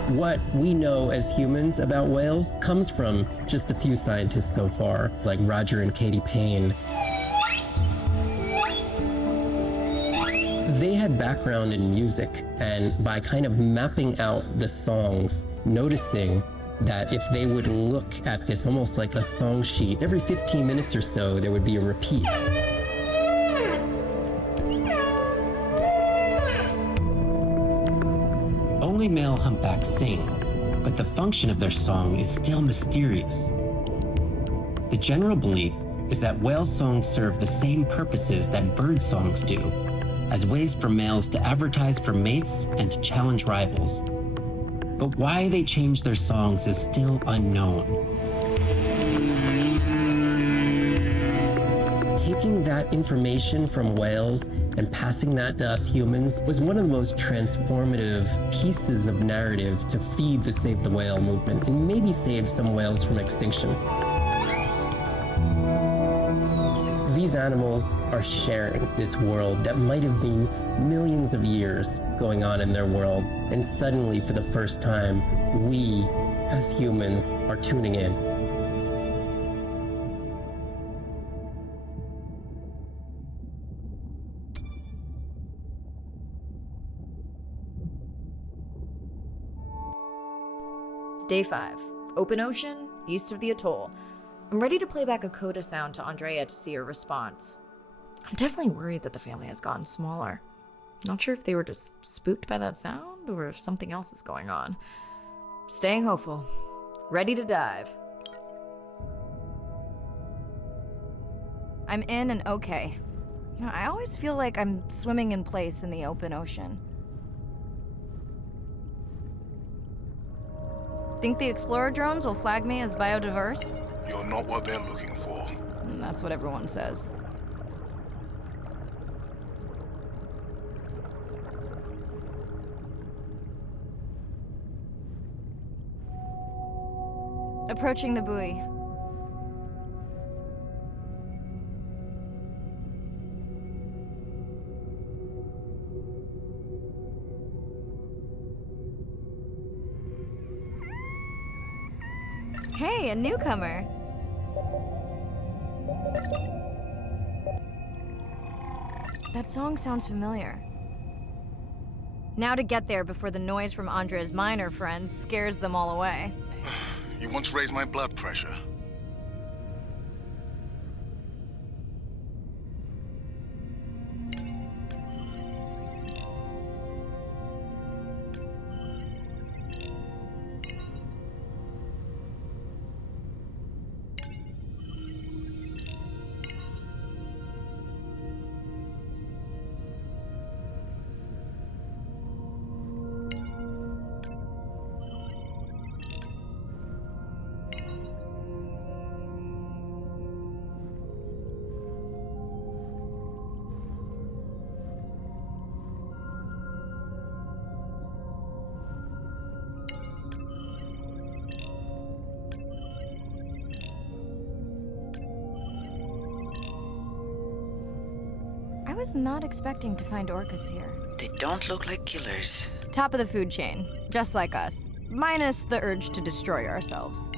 What we know as humans about whales comes from just a few scientists so far, like Roger and Katie Payne. They had background in music, and by kind of mapping out the songs, noticing that if they would look at this almost like a song sheet, every 15 minutes or so, there would be a repeat. Only male humpbacks sing, but the function of their song is still mysterious. The general belief is that whale songs serve the same purposes that bird songs do, as ways for males to advertise for mates and to challenge rivals. But why they change their songs is still unknown. Taking that information from whales and passing that to us humans was one of the most transformative pieces of narrative to feed the Save the Whale movement and maybe save some whales from extinction. These animals are sharing this world that might have been millions of years going on in their world, and suddenly, for the first time, we, as humans, are tuning in. Day 5. Open ocean, east of the atoll. I'm ready to play back a coda sound to Andrea to see her response. I'm definitely worried that the family has gotten smaller. Not sure if they were just spooked by that sound or if something else is going on. Staying hopeful. Ready to dive. I'm in and okay. You know, I always feel like I'm swimming in place in the open ocean. Think the Explorer drones will flag me as biodiverse? You're not what they're looking for. That's what everyone says. Approaching the buoy. Hey, a newcomer. That song sounds familiar. Now to get there before the noise from Andrea's minor friends scares them all away. You want to raise my blood pressure? I was not expecting to find orcas here. They don't look like killers. Top of the food chain, just like us. Minus the urge to destroy ourselves.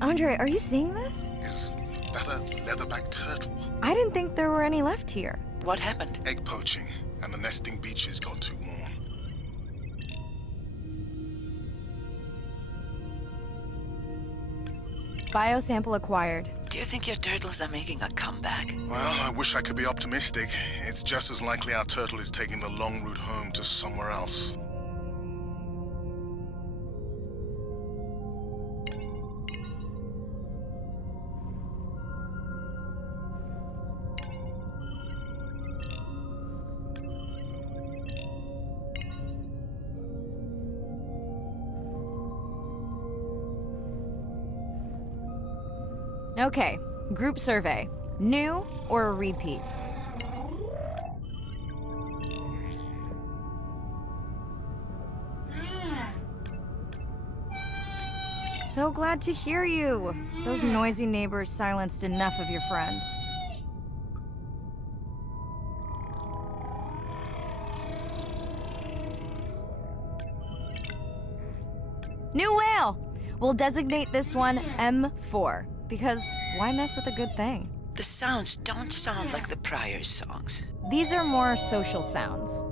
Andre, are you seeing this? Is that a leatherback turtle? I didn't think there were any left here. What happened? Egg poaching, and the nesting beaches got too warm. Biosample acquired. Do you think your turtles are making a comeback? Well, I wish I could be optimistic. It's just as likely our turtle is taking the long route home to somewhere else. Okay, group survey. New or a repeat? So glad to hear you. Those noisy neighbors silenced enough of your friends. New whale! We'll designate this one M4, because why mess with a good thing? The sounds don't sound like the prior songs. These are more social sounds.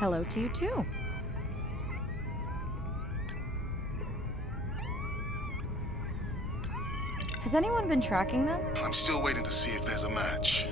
hello to you too. Has anyone been tracking them? I'm still waiting to see if there's a match.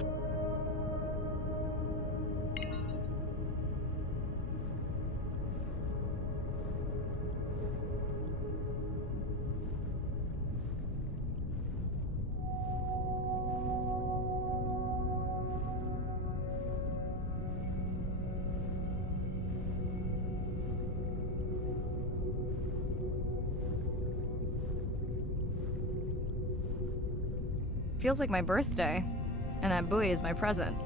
Feels like my birthday, and that buoy is my present.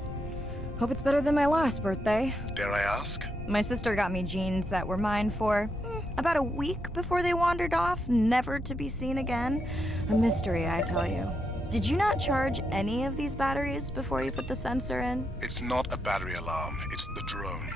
Hope it's better than my last birthday. Dare I ask? My sister got me jeans that were mine for about a week before they wandered off, never to be seen again. A mystery, I tell you. Did you not charge any of these batteries before you put the sensor in? It's not a battery alarm, it's the drone.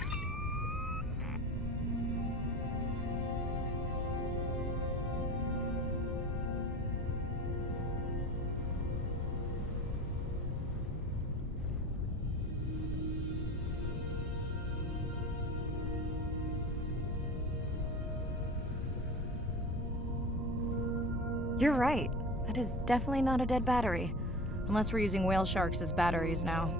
You're right. That is definitely not a dead battery. Unless we're using whale sharks as batteries now.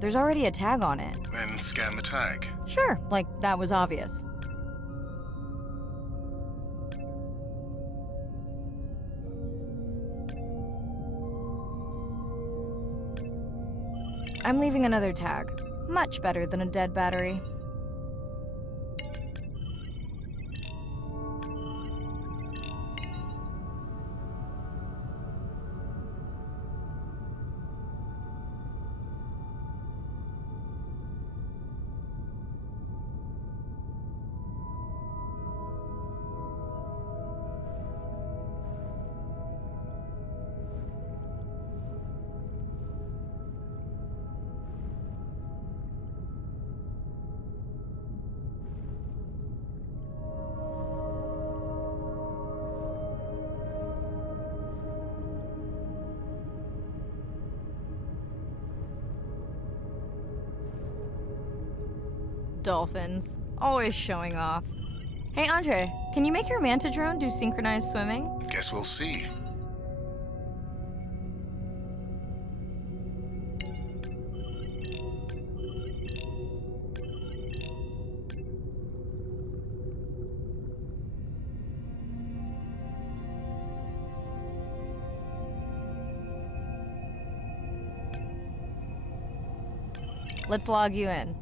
There's already a tag on it. Then scan the tag. Sure, like that was obvious. I'm leaving another tag. Much better than a dead battery. Dolphins. Always showing off. Hey, Andre, can you make your manta drone do synchronized swimming? Guess we'll see. Let's log you in.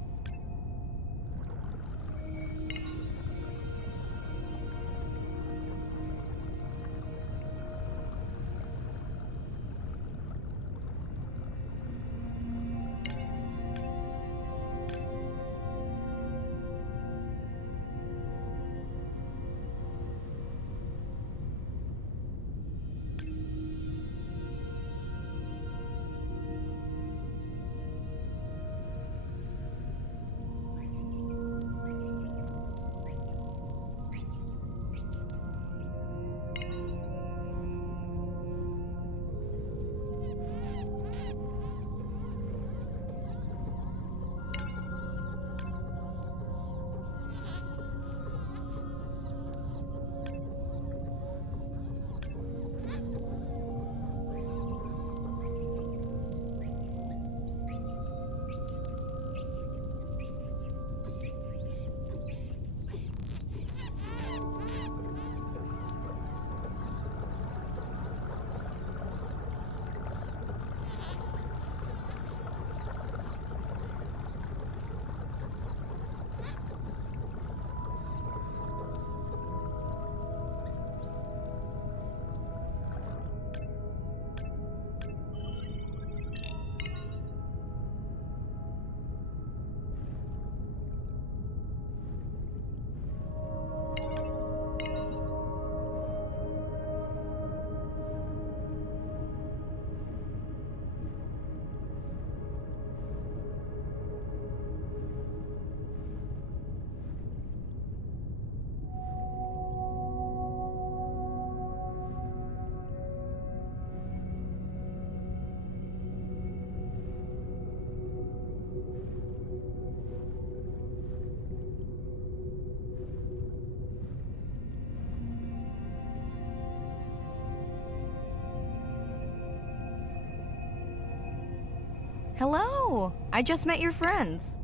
Hello! I just met your friends.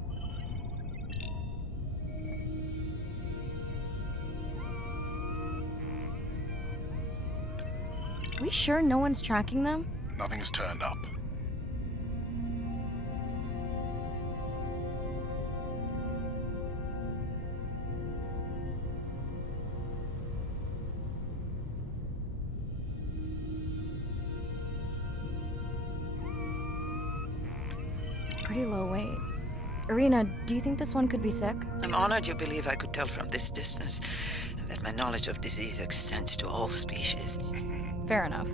We sure no one's tracking them? Nothing has turned up. Pretty low weight. Irina, do you think this one could be sick? I'm honored you believe I could tell from this distance that my knowledge of disease extends to all species. Fair enough.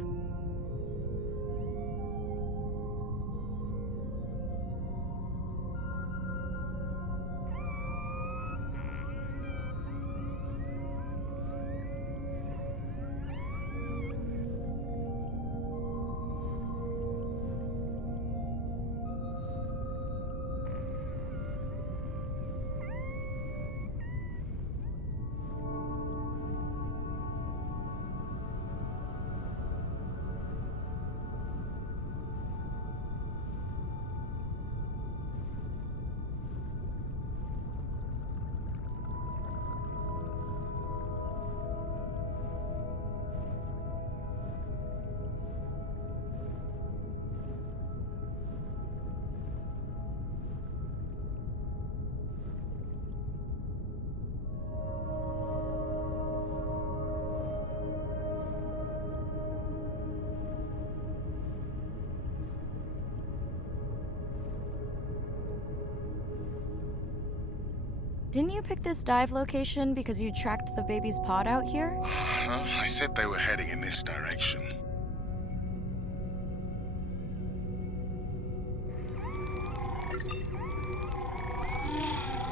Didn't you pick this dive location because you tracked the baby's pod out here? I said they were heading in this direction.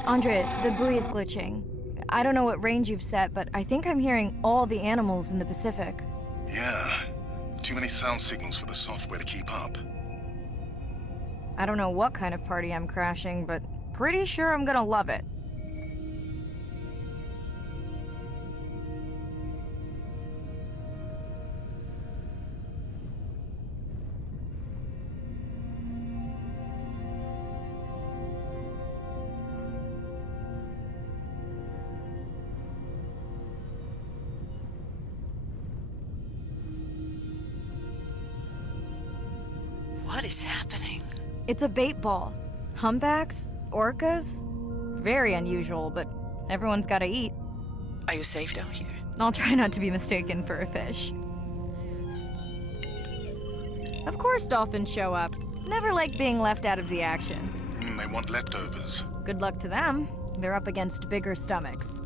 Andre, the buoy is glitching. I don't know what range you've set, but I think I'm hearing all the animals in the Pacific. Yeah. Too many sound signals for the software to keep up. I don't know what kind of party I'm crashing, but pretty sure I'm gonna love it. What is happening? It's a bait ball. Humpbacks? Orcas? Very unusual, but everyone's gotta eat. Are you safe down here? I'll try not to be mistaken for a fish. Of course dolphins show up. Never like being left out of the action. They want leftovers. Good luck to them. They're up against bigger stomachs.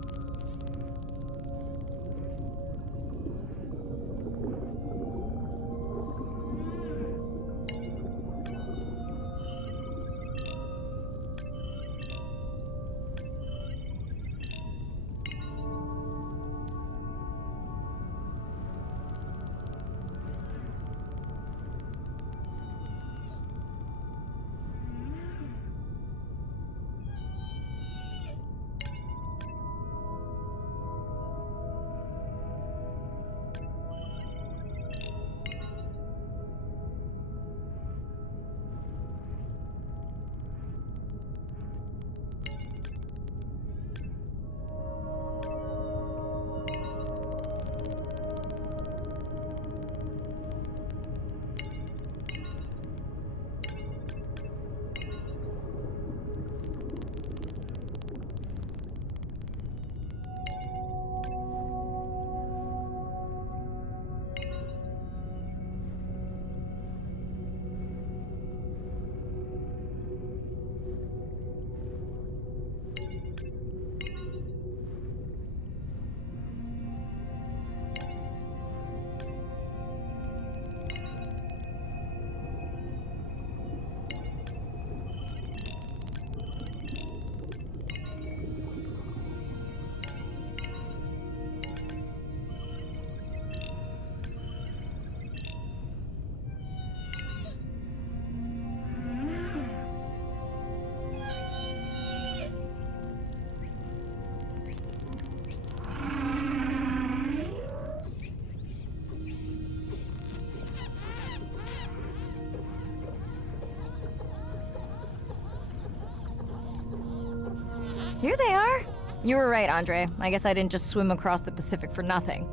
Here they are. You were right, Andre. I guess I didn't just swim across the Pacific for nothing.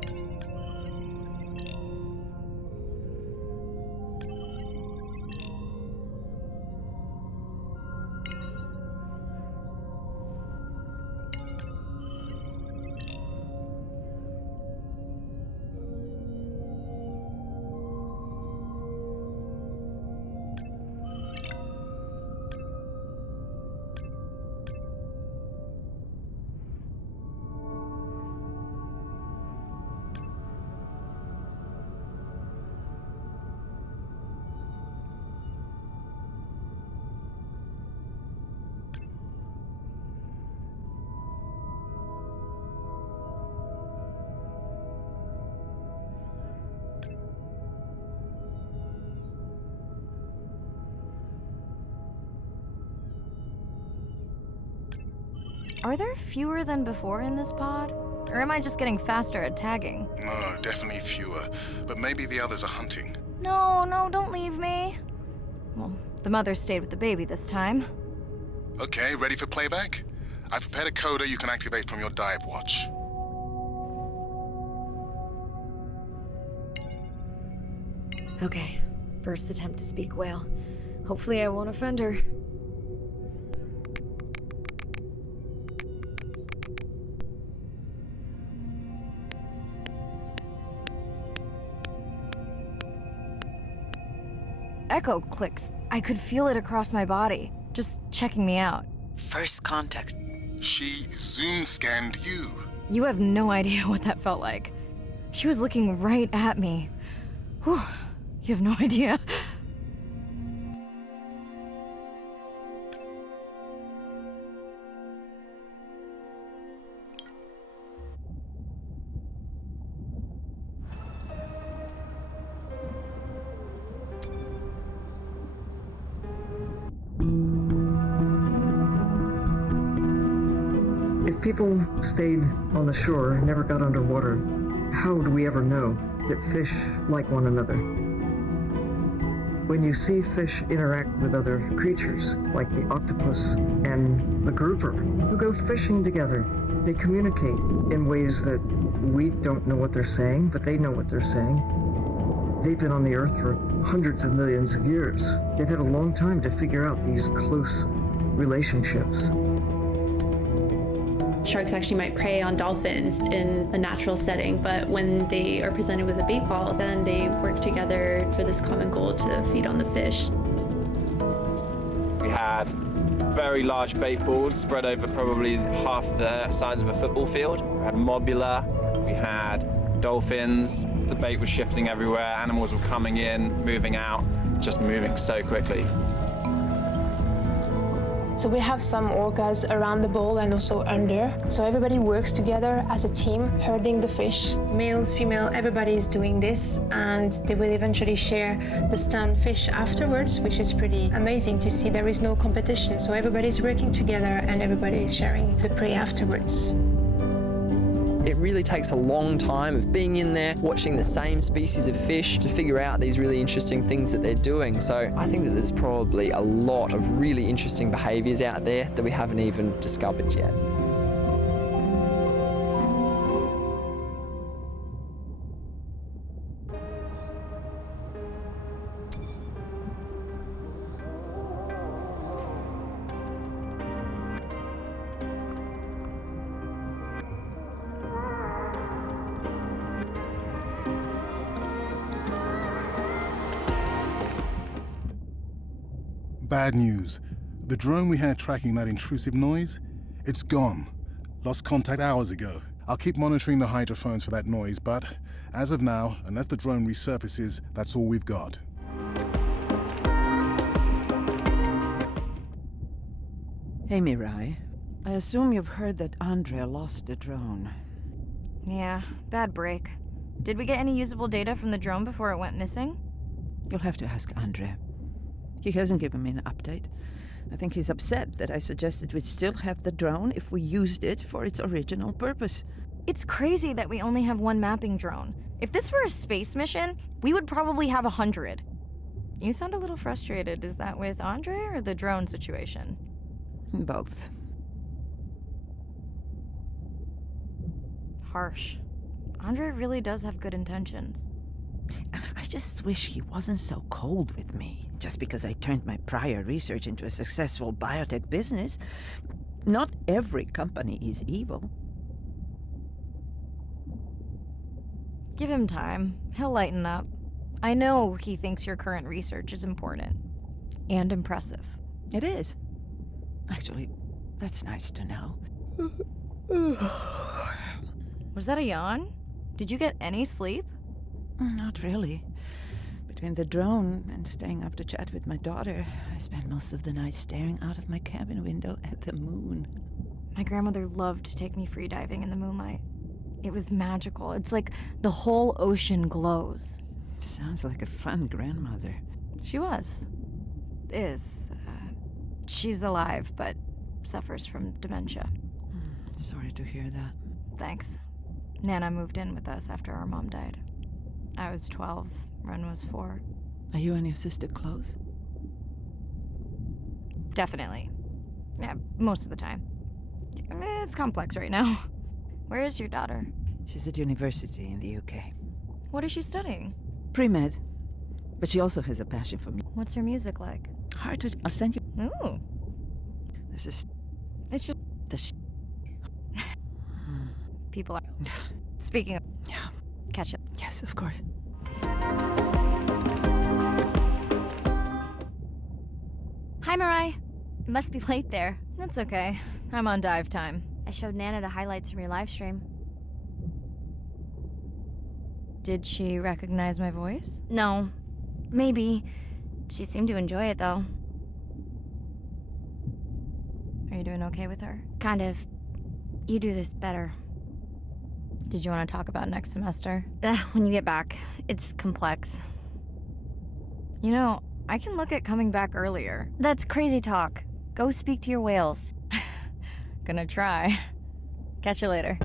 Are there fewer than before in this pod? Or am I just getting faster at tagging? No, definitely fewer. But maybe the others are hunting. No, don't leave me. Well, the mother stayed with the baby this time. Okay, ready for playback? I've prepared a coder you can activate from your dive watch. Okay, first attempt to speak whale. Hopefully I won't offend her. Echo clicks. I could feel it across my body, just checking me out. First contact. She zoom scanned you. You have no idea what that felt like. She was looking right at me. Whew, you have no idea. If people stayed on the shore, never got underwater, how would we ever know that fish like one another? When you see fish interact with other creatures, like the octopus and the grouper, who go fishing together, they communicate in ways that we don't know what they're saying, but they know what they're saying. They've been on the Earth for hundreds of millions of years. They've had a long time to figure out these close relationships. Sharks actually might prey on dolphins in a natural setting, but when they are presented with a bait ball, then they work together for this common goal to feed on the fish. We had very large bait balls spread over probably half the size of a football field. We had mobula, we had dolphins. The bait was shifting everywhere, animals were coming in, moving out, just moving so quickly. So we have some orcas around the bowl and also under. So everybody works together as a team, herding the fish. Males, female, everybody is doing this, and they will eventually share the stunned fish afterwards, which is pretty amazing to see. There is no competition, so everybody's working together and everybody is sharing the prey afterwards. It really takes a long time of being in there, watching the same species of fish to figure out these really interesting things that they're doing. So I think that there's probably a lot of really interesting behaviors out there that we haven't even discovered yet. Bad news. The drone we had tracking that intrusive noise, it's gone. Lost contact hours ago. I'll keep monitoring the hydrophones for that noise, but as of now, unless the drone resurfaces, that's all we've got. Hey, Mirai. I assume you've heard that Andrea lost the drone. Yeah, bad break. Did we get any usable data from the drone before it went missing? You'll have to ask Andrea. He hasn't given me an update. I think he's upset that I suggested we'd still have the drone if we used it for its original purpose. It's crazy that we only have one mapping drone. If this were a space mission, we would probably have 100. You sound a little frustrated. Is that with Andre or the drone situation? Both. harsh. Andre really does have good intentions. I just wish he wasn't so cold with me, just because I turned my prior research into a successful biotech business. Not every company is evil. Give him time. He'll lighten up. I know he thinks your current research is important. And impressive. It is. Actually, that's nice to know. Was that a yawn? Did you get any sleep? Not really. Between the drone and staying up to chat with my daughter, I spent most of the night staring out of my cabin window at the moon. My grandmother loved to take me freediving in the moonlight. It was magical. It's like the whole ocean glows. Sounds like a fun grandmother. She was. Is. She's alive, but suffers from dementia. Sorry to hear that. Thanks. Nana moved in with us after our mom died. I was 12, Ren was 4. Are you and your sister close? Definitely. Yeah, most of the time. It's complex right now. Where is your daughter? She's at university in the UK. What is she studying? Pre-med. But she also has a passion for music. What's her music like? Hard to... I'll send you... Ooh. There's this... It's just... People are... Speaking of... Yeah. Catch it. Yes, of course. Hi, Mirai. It must be late there. That's okay. I'm on dive time. I showed Nana the highlights from your live stream. Did she recognize my voice? No. Maybe. She seemed to enjoy it, though. Are you doing okay with her? Kind of. You do this better. Did you want to talk about next semester? When you get back. It's complex. You know, I can look at coming back earlier. That's crazy talk. Go speak to your whales. Gonna try. Catch you later.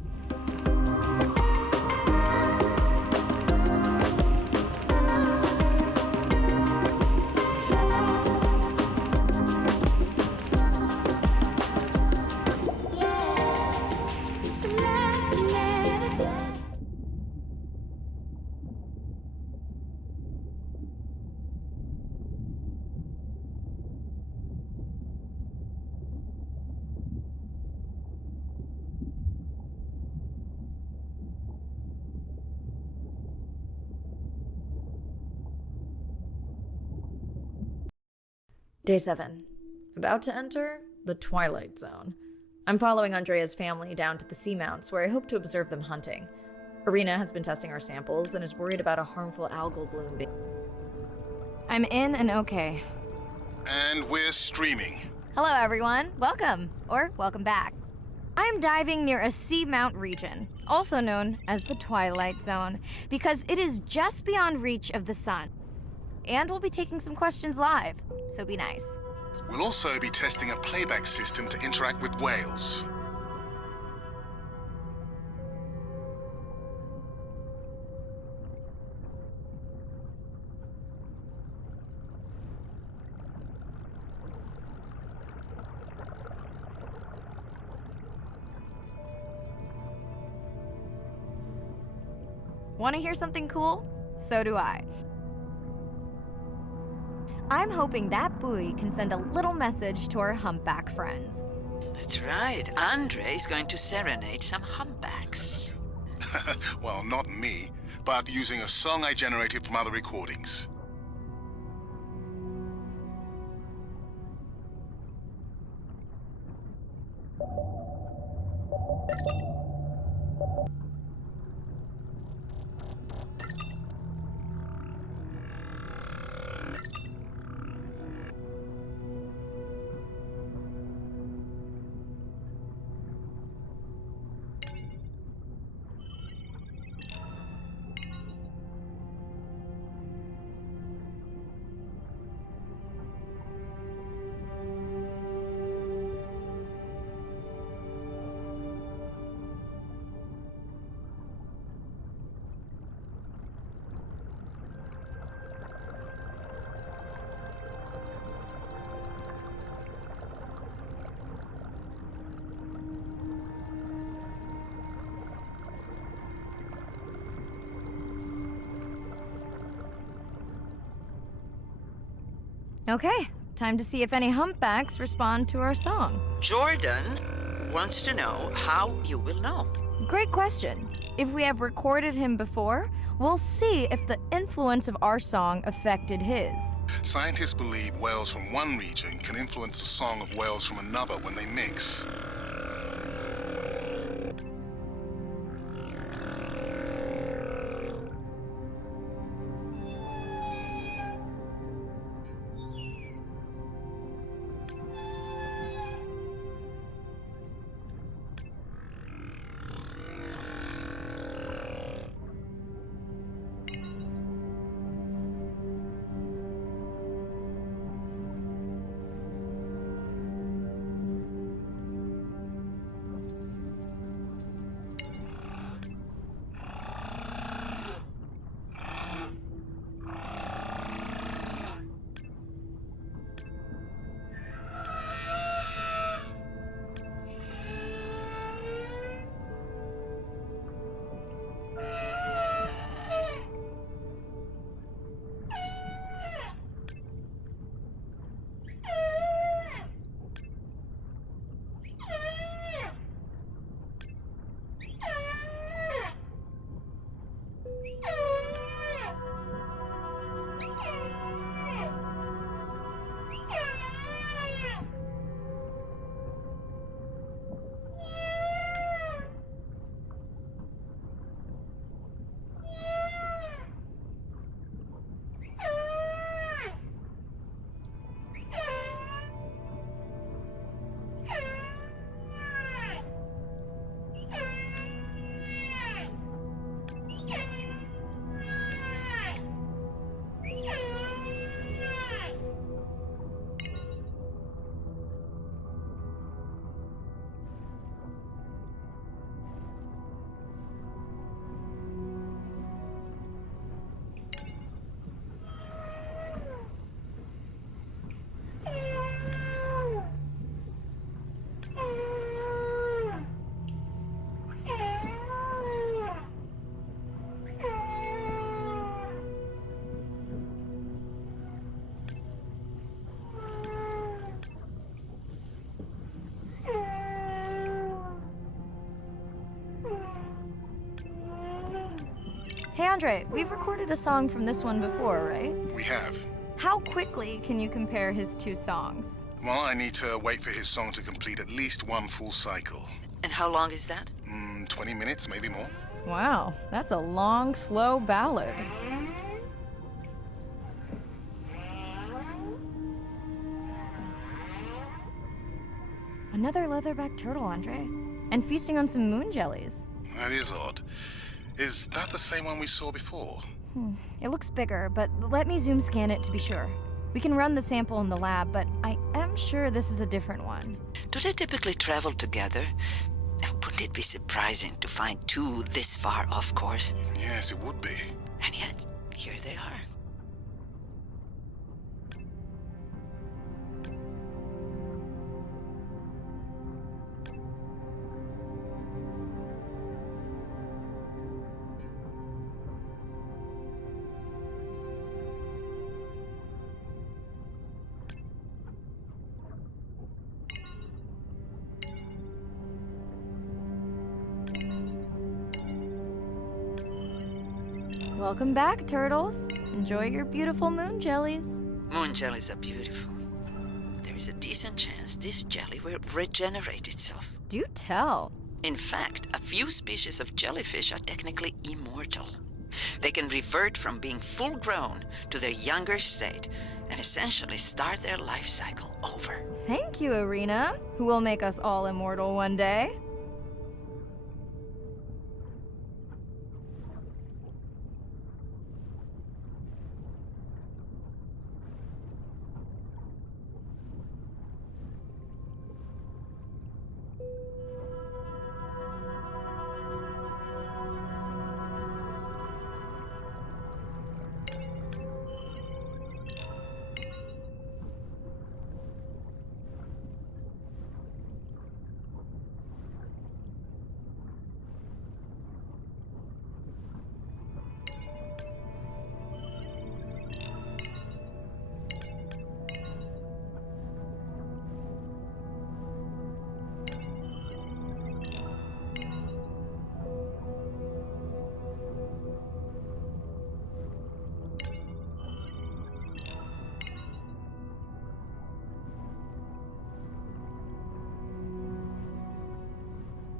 Day 7. About to enter the Twilight Zone. I'm following Andrea's family down to the seamounts where I hope to observe them hunting. Irina has been testing our samples and is worried about a harmful algal bloom. I'm in and okay. And we're streaming. Hello everyone, welcome, or welcome back. I'm diving near a seamount region, also known as the Twilight Zone, because it is just beyond reach of the sun. And we'll be taking some questions live, so be nice. We'll also be testing a playback system to interact with whales. Want to hear something cool? So do I. I'm hoping that buoy can send a little message to our humpback friends. That's right. Andre is going to serenade some humpbacks. Well, not me, but using a song I generated from other recordings. Okay, time to see if any humpbacks respond to our song. Jordan wants to know how you will know. Great question. If we have recorded him before, we'll see if the influence of our song affected his. Scientists believe whales from one region can influence the song of whales from another when they mix. Hey Andre, we've recorded a song from this one before, right? We have. How quickly can you compare his two songs? Well, I need to wait for his song to complete at least one full cycle. And how long is that? 20 minutes, maybe more. Wow, that's a long, slow ballad. Another leatherback turtle, Andre. And feasting on some moon jellies. That is odd. Is that the same one we saw before? It looks bigger, but let me zoom scan it to be sure. We can run the sample in the lab, but I am sure this is a different one. Do they typically travel together? Wouldn't it be surprising to find two this far off course? Yes, it would be. And yet, here they are. Welcome back, turtles. Enjoy your beautiful moon jellies. Moon jellies are beautiful. There is a decent chance this jelly will regenerate itself. Do tell. In fact, a few species of jellyfish are technically immortal. They can revert from being full grown to their younger state and essentially start their life cycle over. Thank you, Irina, who will make us all immortal one day.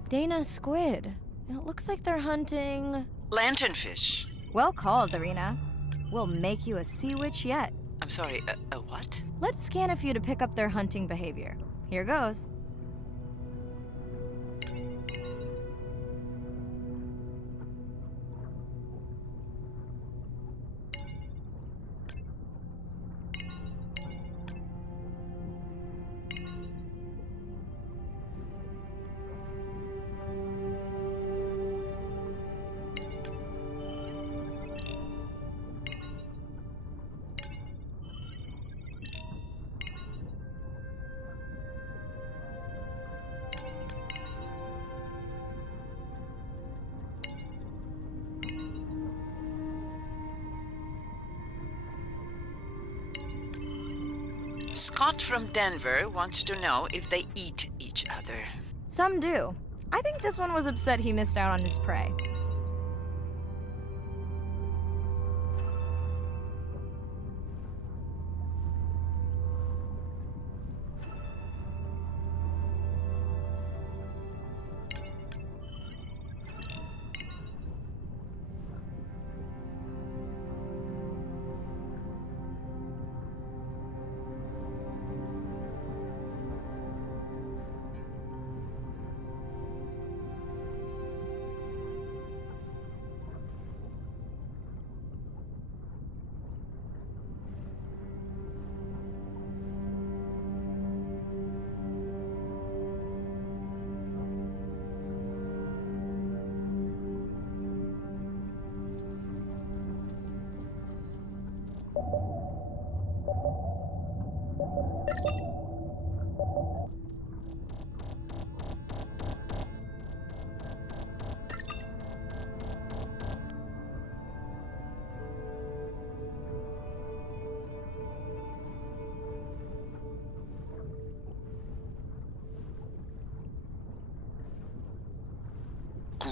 Dana, squid. It looks like they're hunting... Lanternfish. Well called, Arena. We'll make you a sea witch yet. I'm sorry, a what? Let's scan a few to pick up their hunting behavior. Here goes. Scott from Denver wants to know if they eat each other. Some do. I think this one was upset he missed out on his prey.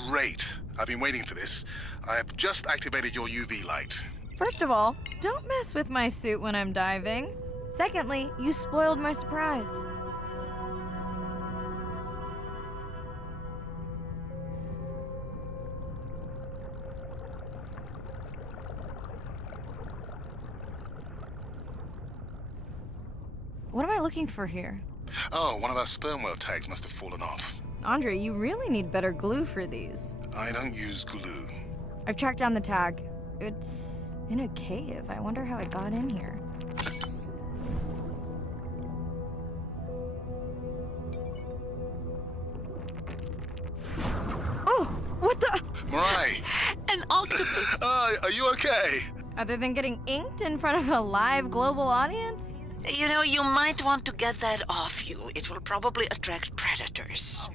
Great. I've been waiting for this. I have just activated your UV light. First of all, don't mess with my suit when I'm diving. Secondly, you spoiled my surprise. What am I looking for here? Oh, one of our sperm whale tags must have fallen off. Andre, you really need better glue for these. I don't use glue. I've tracked down the tag. It's in a cave. I wonder how it got in here. Oh, what the? Mirai! An octopus! Are you okay? Other than getting inked in front of a live global audience? You know, you might want to get that off you. It will probably attract predators.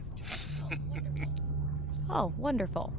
Oh, wonderful.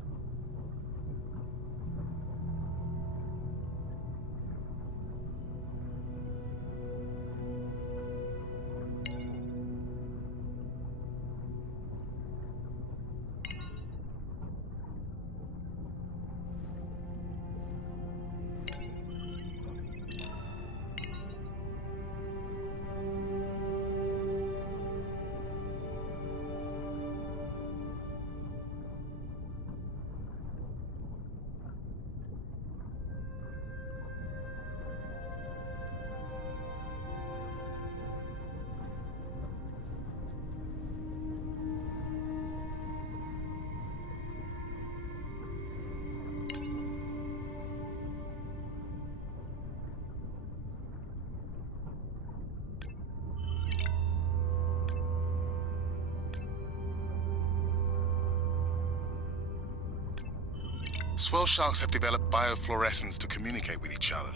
Swell sharks have developed biofluorescence to communicate with each other.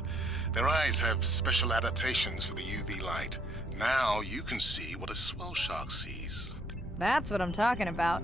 Their eyes have special adaptations for the UV light. Now you can see what a swell shark sees. That's what I'm talking about.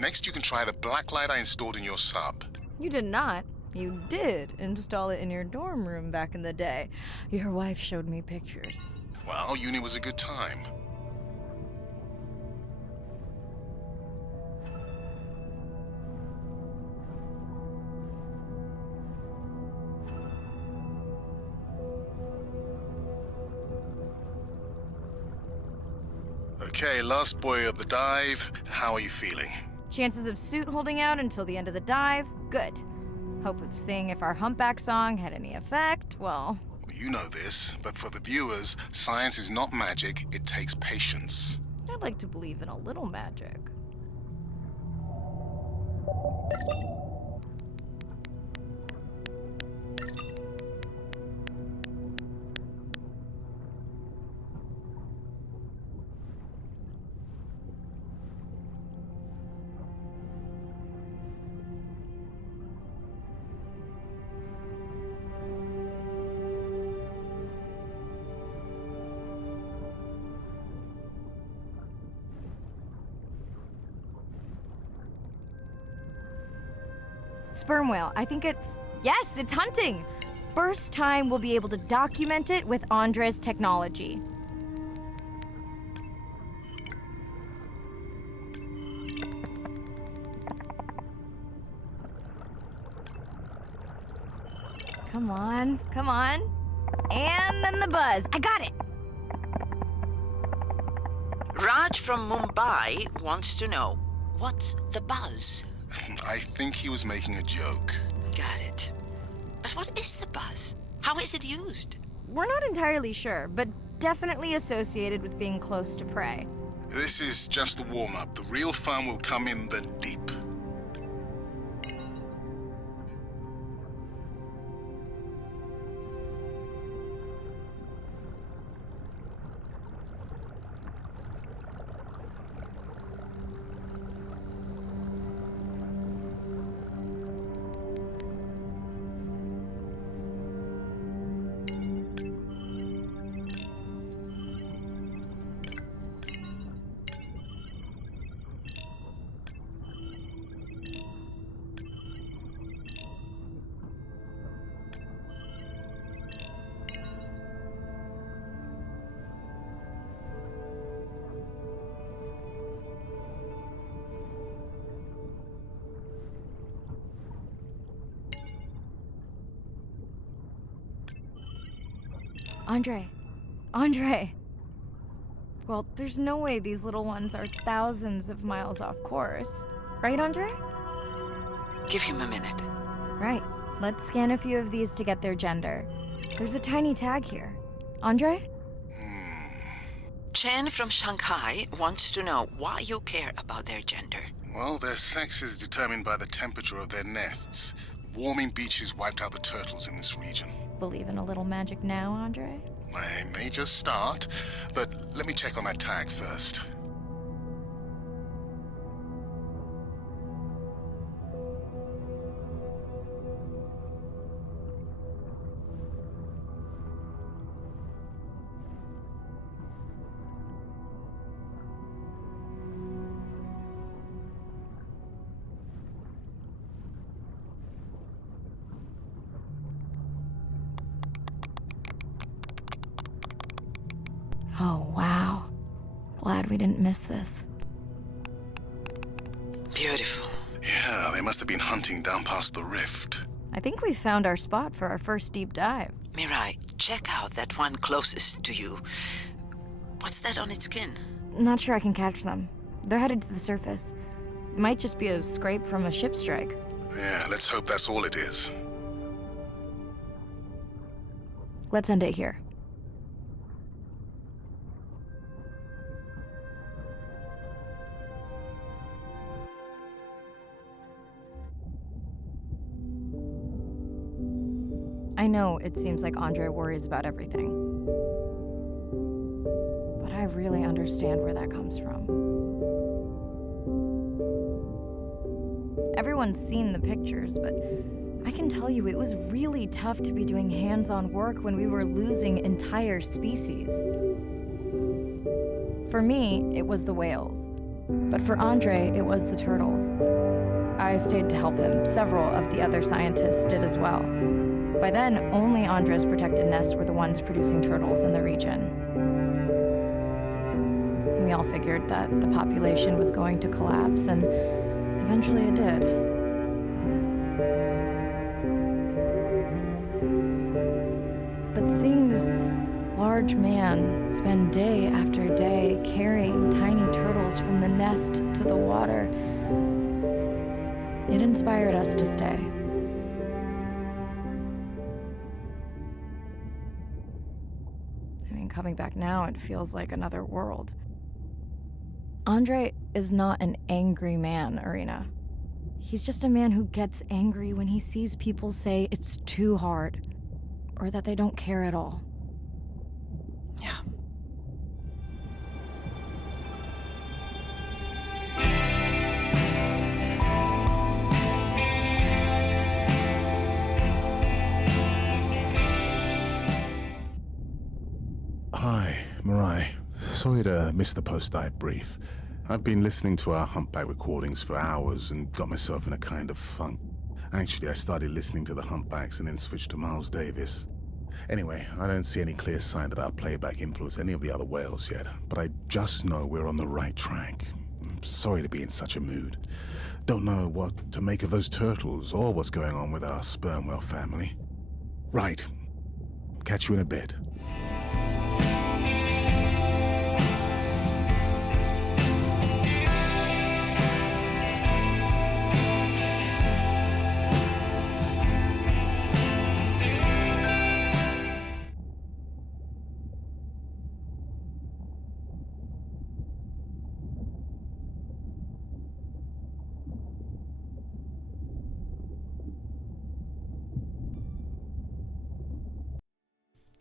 Next, you can try the black light I installed in your sub. You did not. You did install it in your dorm room back in the day. Your wife showed me pictures. Well, uni was a good time. Okay, last boy of the dive. How are you feeling? Chances of suit holding out until the end of the dive? Good. Hope of seeing if our humpback song had any effect? Well, You know this, but for the viewers, science is not magic, it takes patience. I'd like to believe in a little magic. Sperm whale, I think it's... Yes, it's hunting! First time we'll be able to document it with Andre's technology. Come on, come on. And then the buzz. I got it! Raj from Mumbai wants to know, what's the buzz? I think he was making a joke. Got it. But what is the buzz? How is it used? We're not entirely sure, but definitely associated with being close to prey. This is just the warm-up. The real fun will come in the deep. Andre. Well, there's no way these little ones are thousands of miles off course. Right, Andre? Give him a minute. Right. Let's scan a few of these to get their gender. There's a tiny tag here. Andre? Chen from Shanghai wants to know why you care about their gender. Well, their sex is determined by the temperature of their nests. Warming beaches wiped out the turtles in this region. Believe in a little magic now, Andre? I may just start, but let me check on that tag first. Oh, wow. Glad we didn't miss this. Beautiful. Yeah, they must have been hunting down past the rift. I think we found our spot for our first deep dive. Mirai, check out that one closest to you. What's that on its skin? Not sure I can catch them. They're headed to the surface. Might just be a scrape from a ship strike. Yeah, let's hope that's all it is. Let's end it here. I know it seems like Andre worries about everything, but I really understand where that comes from. Everyone's seen the pictures, but I can tell you it was really tough to be doing hands-on work when we were losing entire species. For me, it was the whales. But for Andre, it was the turtles. I stayed to help him. Several of the other scientists did as well. By then, only Andre's protected nests were the ones producing turtles in the region. We all figured that the population was going to collapse, and eventually it did. But seeing this large man spend day after day carrying tiny turtles from the nest to the water, it inspired us to stay. I mean, coming back now, it feels like another world. Andre is not an angry man, Irina. He's just a man who gets angry when he sees people say it's too hard, or that they don't care at all. Yeah. Hi, Mirai. Sorry to miss the post-dive brief. I've been listening to our humpback recordings for hours and got myself in a kind of funk. Actually, I started listening to the humpbacks and then switched to Miles Davis. Anyway, I don't see any clear sign that our playback influenced any of the other whales yet, but I just know we're on the right track. I'm sorry to be in such a mood. Don't know what to make of those turtles or what's going on with our sperm whale family. Right. Catch you in a bit.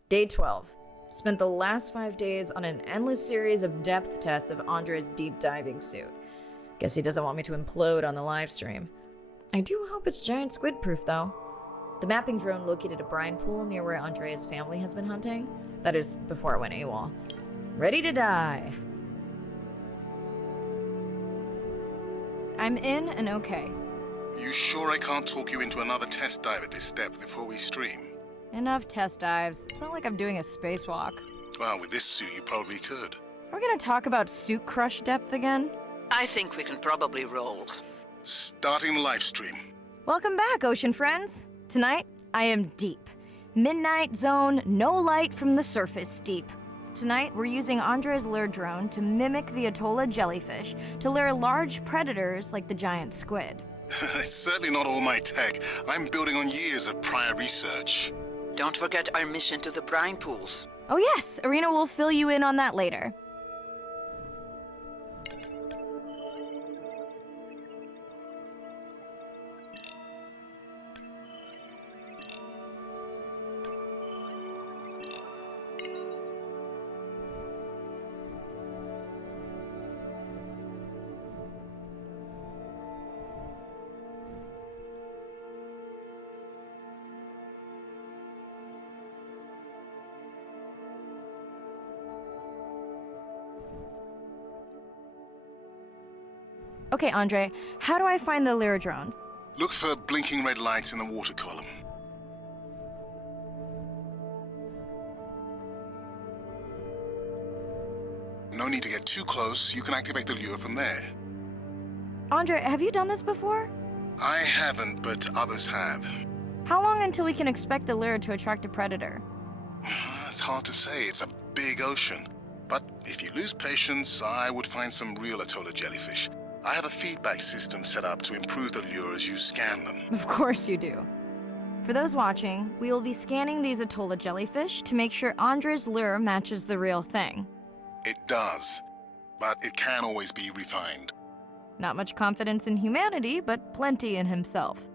Day 12. Spent the last 5 days on an endless series of depth tests of Andre's deep diving suit. Guess he doesn't want me to implode on the live stream. I do hope it's giant squid proof though. The mapping drone located a brine pool near where Andre's family has been hunting. That is before I went AWOL. Ready to die. I'm in and okay. You sure I can't talk you into another test dive at this depth before we stream? Enough test dives. It's not like I'm doing a spacewalk. Well, with this suit, you probably could. Are we gonna talk about suit crush depth again? I think we can probably roll. Starting the live stream. Welcome back, ocean friends. Tonight, I am deep. Midnight zone, no light from the surface deep. Tonight, we're using Andre's lure drone to mimic the Atolla jellyfish to lure large predators like the giant squid. It's certainly not all my tech. I'm building on years of prior research. Don't forget our mission to the brine pools. Oh yes, Irina will fill you in on that later. Okay, Andre, how do I find the lure drone? Look for blinking red lights in the water column. No need to get too close. You can activate the lure from there. Andre, have you done this before? I haven't, but others have. How long until we can expect the lure to attract a predator? It's hard to say. It's a big ocean. But if you lose patience, I would find some real Atolla jellyfish. I have a feedback system set up to improve the lure as you scan them. Of course you do. For those watching, we will be scanning these Atolla jellyfish to make sure Andre's lure matches the real thing. It does, but it can always be refined. Not much confidence in humanity, but plenty in himself.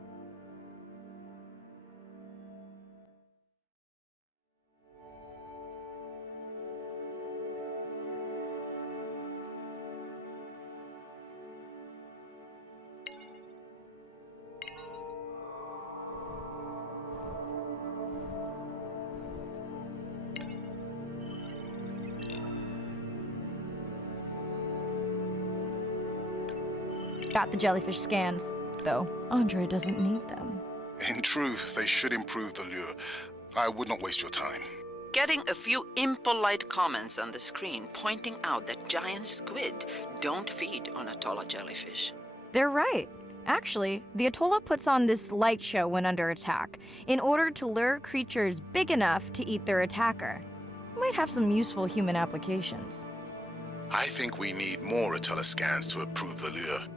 Got the jellyfish scans, though Andre doesn't need them. In truth, they should improve the lure. I would not waste your time. Getting a few impolite comments on the screen pointing out that giant squid don't feed on Atolla jellyfish. They're right. Actually, the Atolla puts on this light show when under attack, in order to lure creatures big enough to eat their attacker. Might have some useful human applications. I think we need more Atolla scans to approve the lure.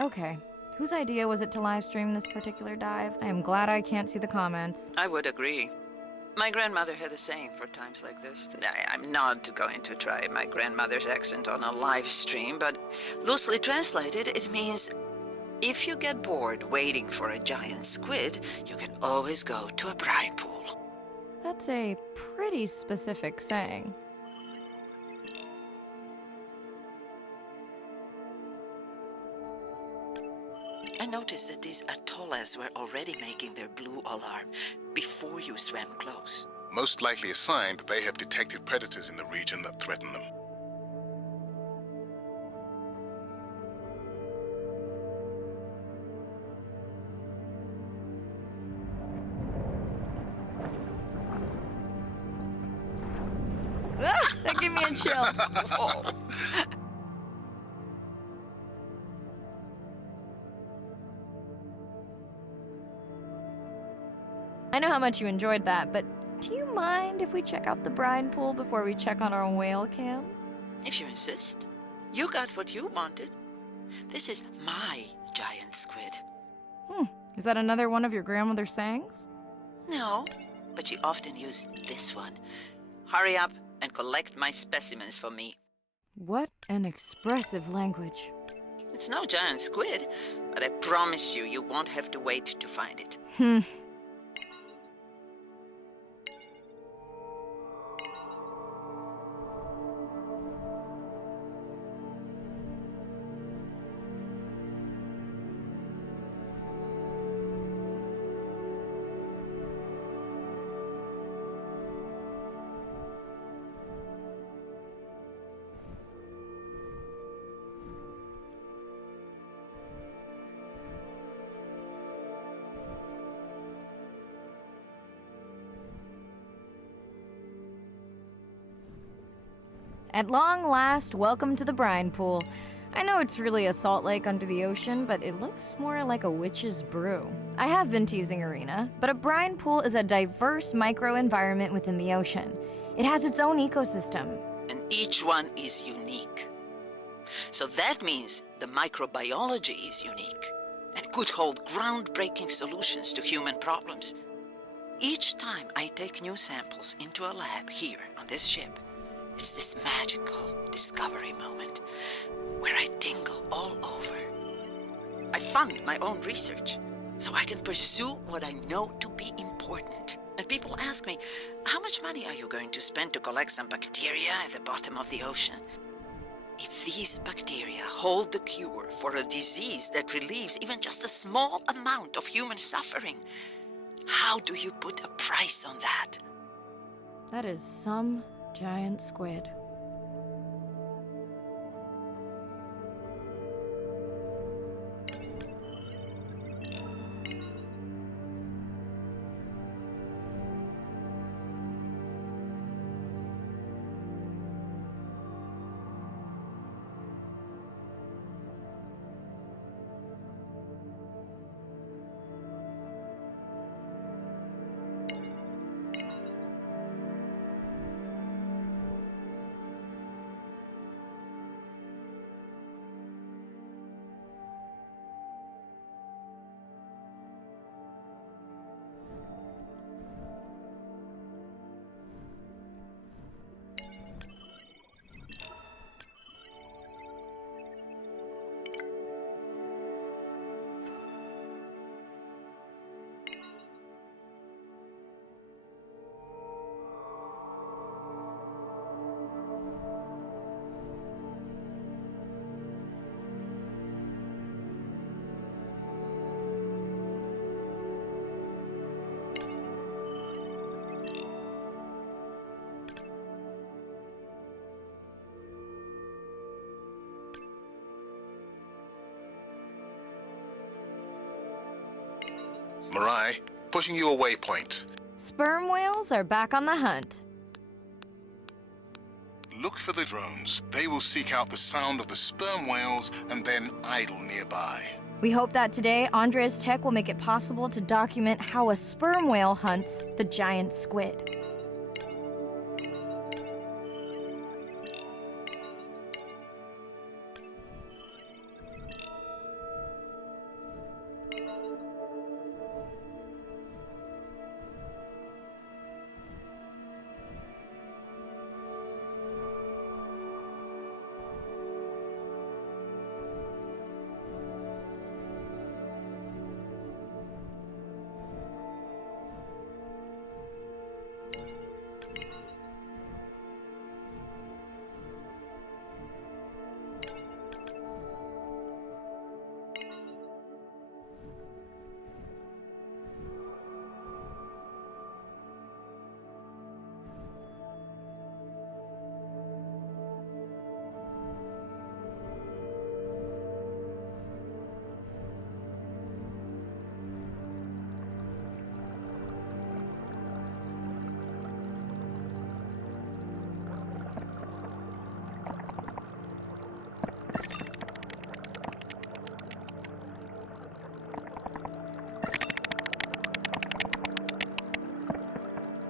Okay, whose idea was it to live stream this particular dive? I am glad I can't see the comments. I would agree. My grandmother had a saying for times like this. I'm not going to try my grandmother's accent on a live stream, but loosely translated, it means if you get bored waiting for a giant squid, you can always go to a brine pool. That's a pretty specific saying. I noticed that these atollas were already making their blue alarm before you swam close. Most likely a sign that they have detected predators in the region that threaten them. Ah, that gave me a chill. Whoa. I know how much you enjoyed that, but do you mind if we check out the brine pool before we check on our whale cam? If you insist. You got what you wanted. This is my giant squid. Is that another one of your grandmother's sayings? No, but she often used this one. Hurry up and collect my specimens for me. What an expressive language. It's no giant squid, but I promise you won't have to wait to find it. At long last, welcome to the brine pool. I know it's really a salt lake under the ocean, but it looks more like a witch's brew. I have been teasing Arena, but a brine pool is a diverse microenvironment within the ocean. It has its own ecosystem. And each one is unique. So that means the microbiology is unique and could hold groundbreaking solutions to human problems. Each time I take new samples into a lab here on this ship, it's this magical discovery moment where I tingle all over. I fund my own research so I can pursue what I know to be important. And people ask me, how much money are you going to spend to collect some bacteria at the bottom of the ocean? If these bacteria hold the cure for a disease that relieves even just a small amount of human suffering, how do you put a price on that? That is some giant squid. Mirai, pushing you a waypoint. Sperm whales are back on the hunt. Look for the drones. They will seek out the sound of the sperm whales and then idle nearby. We hope that today, Andrea's tech will make it possible to document how a sperm whale hunts the giant squid.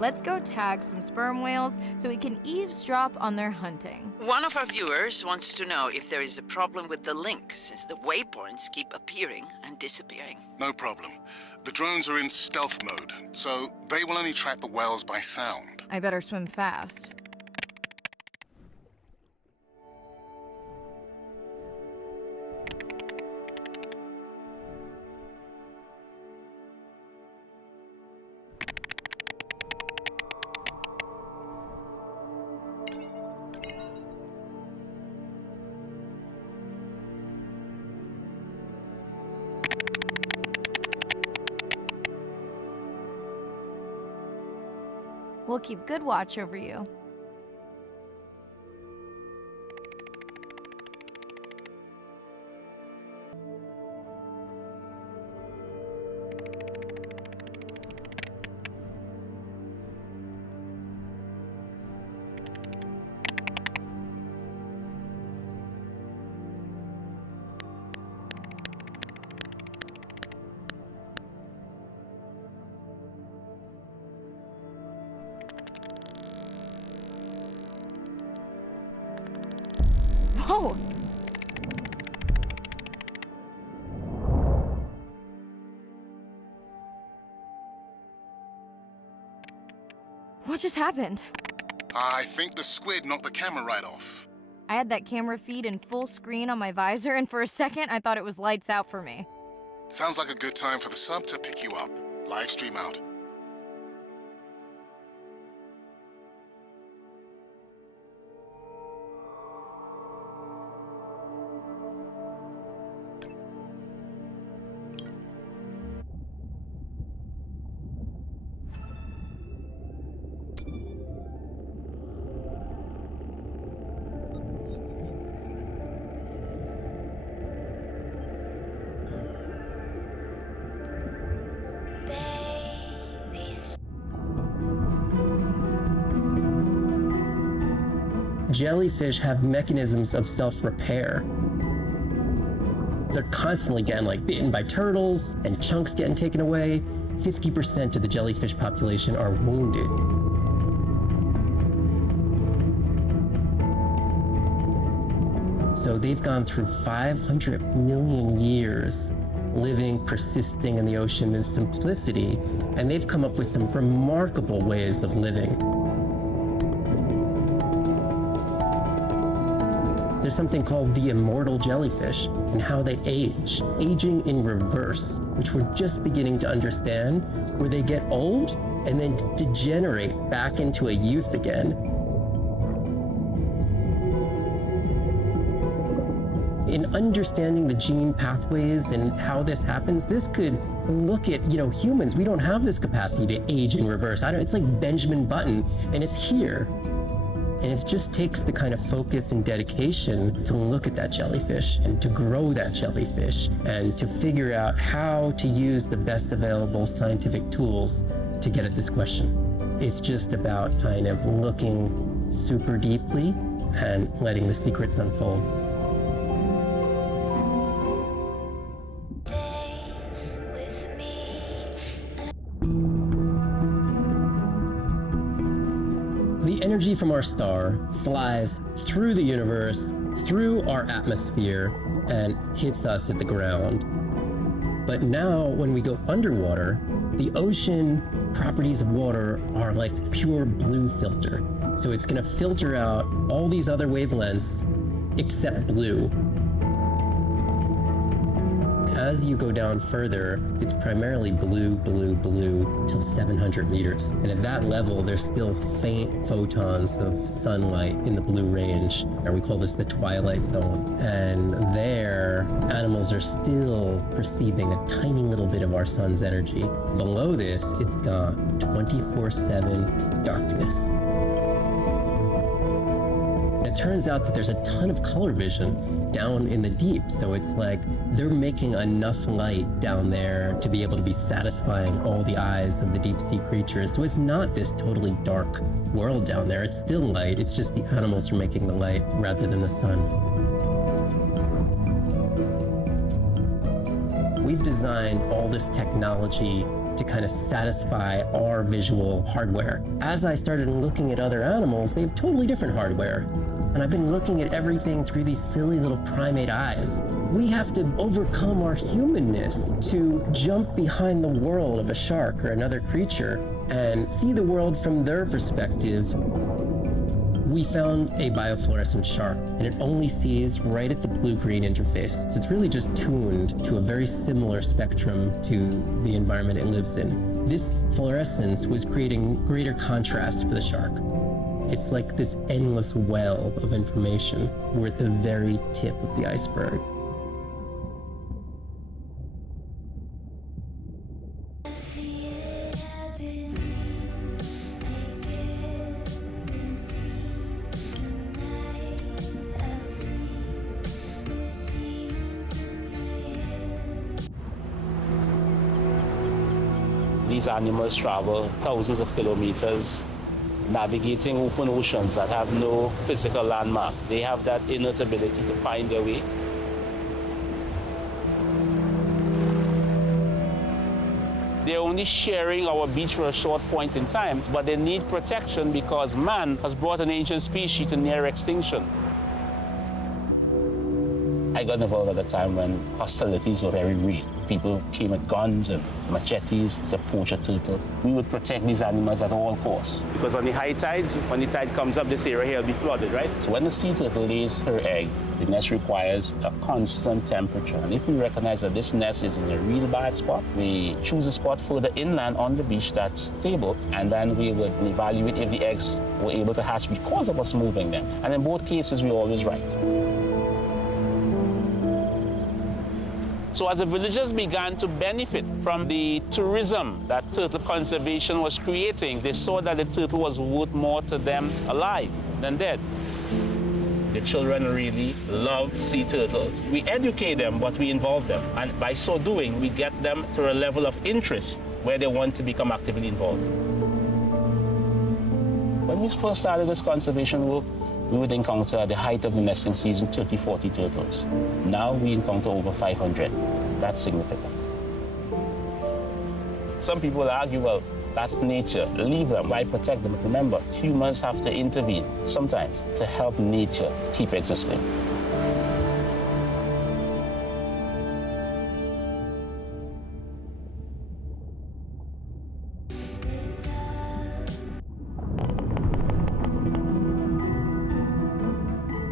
Let's go tag some sperm whales so we can eavesdrop on their hunting. One of our viewers wants to know if there is a problem with the link, since the waypoints keep appearing and disappearing. No problem. The drones are in stealth mode, so they will only track the whales by sound. I better swim fast. We'll keep good watch over you. Whoa! What just happened? I think the squid knocked the camera right off. I had that camera feed in full screen on my visor, and for a second I thought it was lights out for me. Sounds like a good time for the sub to pick you up. Live stream out. Jellyfish have mechanisms of self-repair. They're constantly getting bitten by turtles and chunks getting taken away. 50% of the jellyfish population are wounded. So they've gone through 500 million years living, persisting in the ocean in simplicity, and they've come up with some remarkable ways of living. There's something called the immortal jellyfish and how they age, aging in reverse, which we're just beginning to understand, where they get old and then degenerate back into a youth again. In understanding the gene pathways and how this happens, this could look at, humans. We don't have this capacity to age in reverse. It's like Benjamin Button, and it's here. And it just takes the kind of focus and dedication to look at that jellyfish and to grow that jellyfish and to figure out how to use the best available scientific tools to get at this question. It's just about kind of looking super deeply and letting the secrets unfold. The energy from our star flies through the universe, through our atmosphere, and hits us at the ground. But now, when we go underwater, the ocean properties of water are like pure blue filter. So it's gonna filter out all these other wavelengths except blue. As you go down further, it's primarily blue, blue, blue till 700 meters. And at that level, there's still faint photons of sunlight in the blue range, and we call this the twilight zone. And there, animals are still perceiving a tiny little bit of our sun's energy. Below this, it's got 24/7 darkness. It turns out that there's a ton of color vision down in the deep, so it's like they're making enough light down there to be able to be satisfying all the eyes of the deep sea creatures. So it's not this totally dark world down there. It's still light, it's just the animals are making the light rather than the sun. We've designed all this technology to kind of satisfy our visual hardware. As I started looking at other animals, they have totally different hardware. And I've been looking at everything through these silly little primate eyes. We have to overcome our humanness to jump behind the world of a shark or another creature and see the world from their perspective. We found a biofluorescent shark, and it only sees right at the blue-green interface. So it's really just tuned to a very similar spectrum to the environment it lives in. This fluorescence was creating greater contrast for the shark. It's like this endless well of information. We're at the very tip of the iceberg. These animals travel thousands of kilometers, navigating open oceans that have no physical landmarks. They have that innate ability to find their way. They're only sharing our beach for a short point in time, but they need protection because man has brought an ancient species to near extinction. I got involved at a time when hostilities were very real. People came with guns and machetes to poach a turtle. We would protect these animals at all costs. Because on the high tides, when the tide comes up, this area here will be flooded, right? So when the sea turtle lays her egg, the nest requires a constant temperature. And if we recognize that this nest is in a real bad spot, we choose a spot further inland on the beach that's stable, and then we would evaluate if the eggs were able to hatch because of us moving them. And in both cases, we're always right. So as the villagers began to benefit from the tourism that turtle conservation was creating, they saw that the turtle was worth more to them alive than dead. The children really love sea turtles. We educate them, but we involve them. And by so doing, we get them to a level of interest where they want to become actively involved. When we first started this conservation work, we would encounter at the height of the nesting season 30, 40 turtles. Now we encounter over 500. That's significant. Some people argue, well, that's nature. Leave them. Why protect them? But remember, humans have to intervene sometimes to help nature keep existing.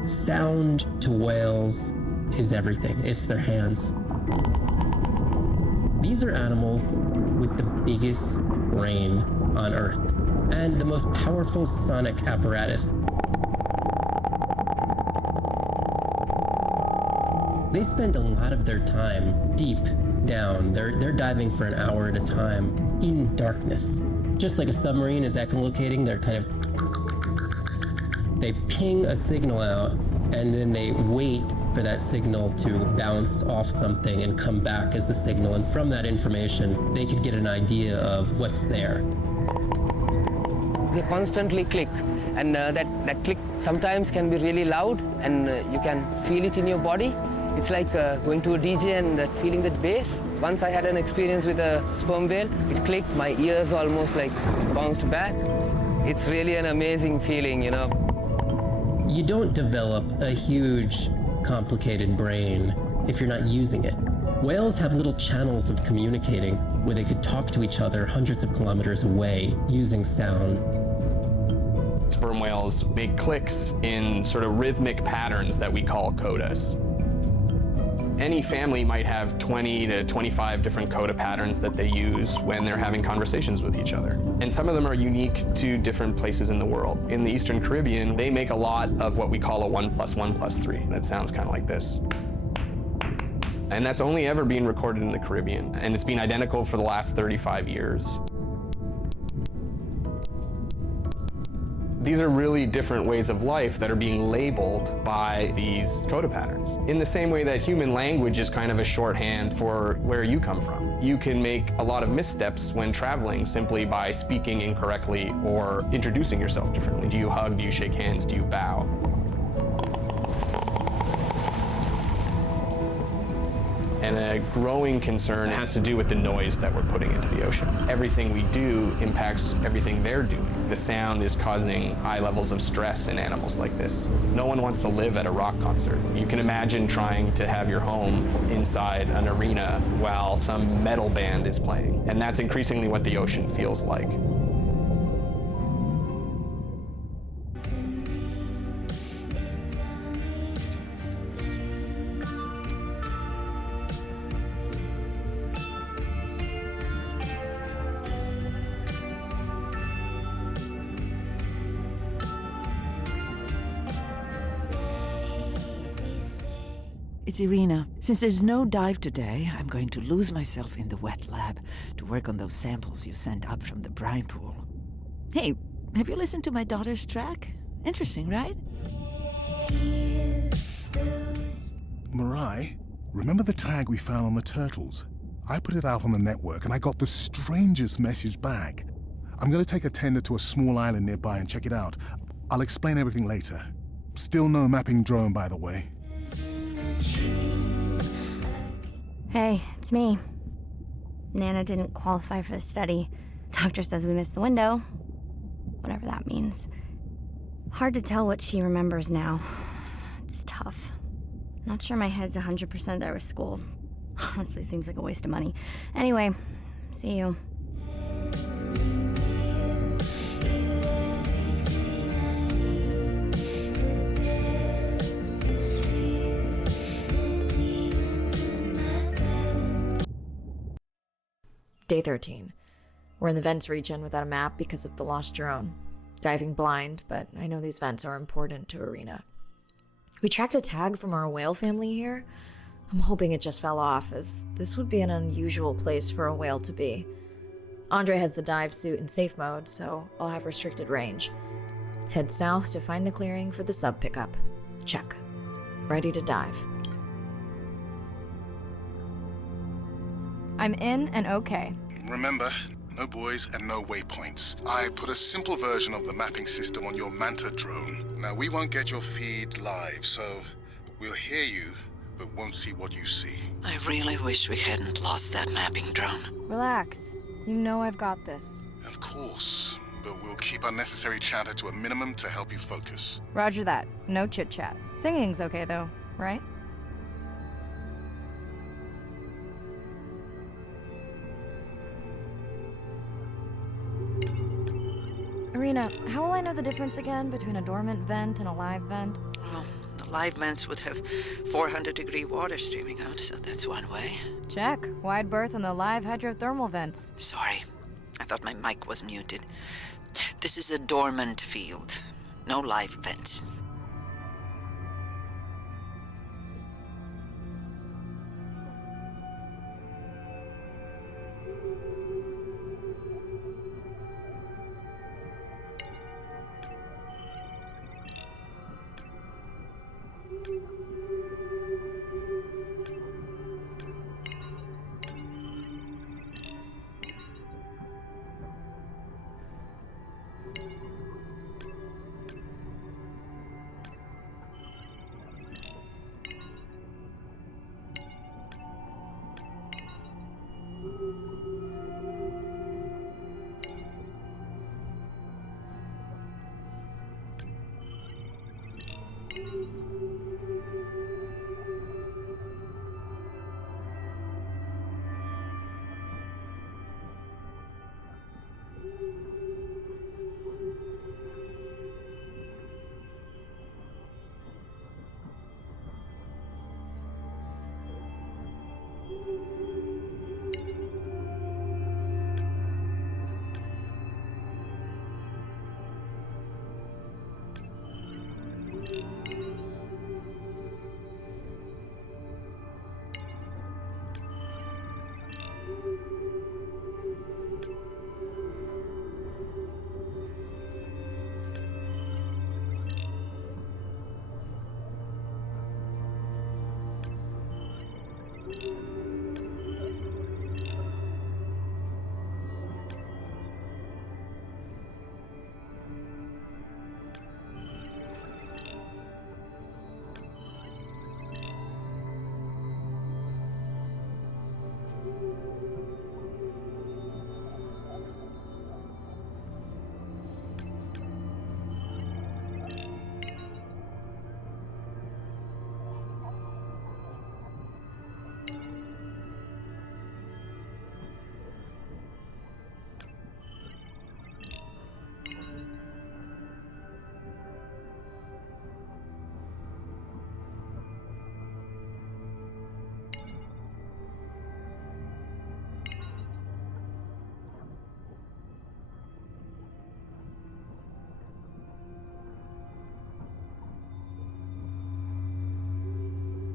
Sound to whales is everything. It's their hands. These are animals with the biggest brain on Earth and the most powerful sonic apparatus. They spend a lot of their time deep down. They're diving for an hour at a time in darkness. Just like a submarine is echolocating, they're kind of They ping a signal out, and then they wait for that signal to bounce off something and come back as the signal. And from that information, they could get an idea of what's there. They constantly click, and that click sometimes can be really loud, and you can feel it in your body. It's like going to a DJ and feeling that bass. Once I had an experience with a sperm whale. It clicked, my ears almost like bounced back. It's really an amazing feeling, you know. You don't develop a huge, complicated brain if you're not using it. Whales have little channels of communicating where they could talk to each other hundreds of kilometers away using sound. Sperm whales make clicks in sort of rhythmic patterns that we call codas. Any family might have 20 to 25 different coda patterns that they use when they're having conversations with each other. And some of them are unique to different places in the world. In the Eastern Caribbean, they make a lot of what we call a 1 + 1 + 3. That sounds kind of like this. And that's only ever been recorded in the Caribbean. And it's been identical for the last 35 years. These are really different ways of life that are being labeled by these coda patterns. In the same way that human language is kind of a shorthand for where you come from. You can make a lot of missteps when traveling simply by speaking incorrectly or introducing yourself differently. Do you hug? Do you shake hands? Do you bow? And a growing concern has to do with the noise that we're putting into the ocean. Everything we do impacts everything they're doing. The sound is causing high levels of stress in animals like this. No one wants to live at a rock concert. You can imagine trying to have your home inside an arena while some metal band is playing. And that's increasingly what the ocean feels like. It's Irina. Since there's no dive today, I'm going to lose myself in the wet lab to work on those samples you sent up from the brine pool. Hey, have you listened to my daughter's track? Interesting, right? Mirai, remember the tag we found on the turtles? I put it out on the network and I got the strangest message back. I'm going to take a tender to a small island nearby and check it out. I'll explain everything later. Still no mapping drone, by the way. Hey, it's me. Nana didn't qualify for the study. Doctor says we missed the window. Whatever that means. Hard to tell what she remembers now. It's tough. Not sure my head's 100% there with school. Honestly, seems like a waste of money. Anyway, see you. Day 13. We're in the vents region without a map because of the lost drone. Diving blind, but I know these vents are important to Irina. We tracked a tag from our whale family here. I'm hoping it just fell off, as this would be an unusual place for a whale to be. Andre has the dive suit in safe mode, so I'll have restricted range. Head south to find the clearing for the sub pickup. Check. Ready to dive. I'm in and okay. Remember, no buoys and no waypoints. I put a simple version of the mapping system on your Manta drone. Now, we won't get your feed live, so we'll hear you, but won't see what you see. I really wish we hadn't lost that mapping drone. Relax. You know I've got this. Of course, but we'll keep unnecessary chatter to a minimum to help you focus. Roger that. No chit-chat. Singing's okay, though, right? Irina, how will I know the difference again between a dormant vent and a live vent? Well, the live vents would have 400-degree water streaming out, so that's one way. Check. Wide berth on the live hydrothermal vents. Sorry, I thought my mic was muted. This is a dormant field. No live vents.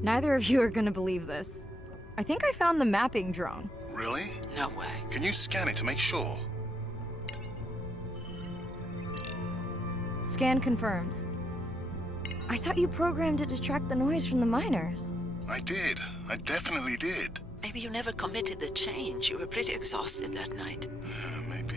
Neither of you are gonna believe this. I think I found the mapping drone. Really? No way. Can you scan it to make sure? Scan confirms. I thought you programmed it to track the noise from the miners. I did. I definitely did. Maybe you never committed the change. You were pretty exhausted that night. Maybe.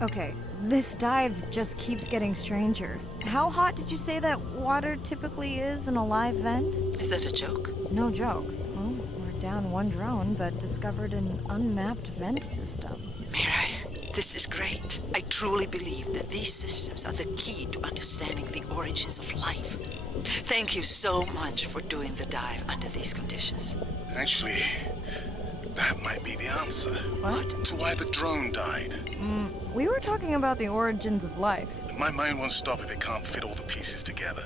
Okay, this dive just keeps getting stranger. How hot did you say that water typically is in a live vent? Is that a joke? No joke. Well, we're down one drone, but discovered an unmapped vent system. Mirai, this is great. I truly believe that these systems are the key to understanding the origins of life. Thank you so much for doing the dive under these conditions. Actually, that might be the answer. What? To why the drone died. We were talking about the origins of life. My mind won't stop if it can't fit all the pieces together.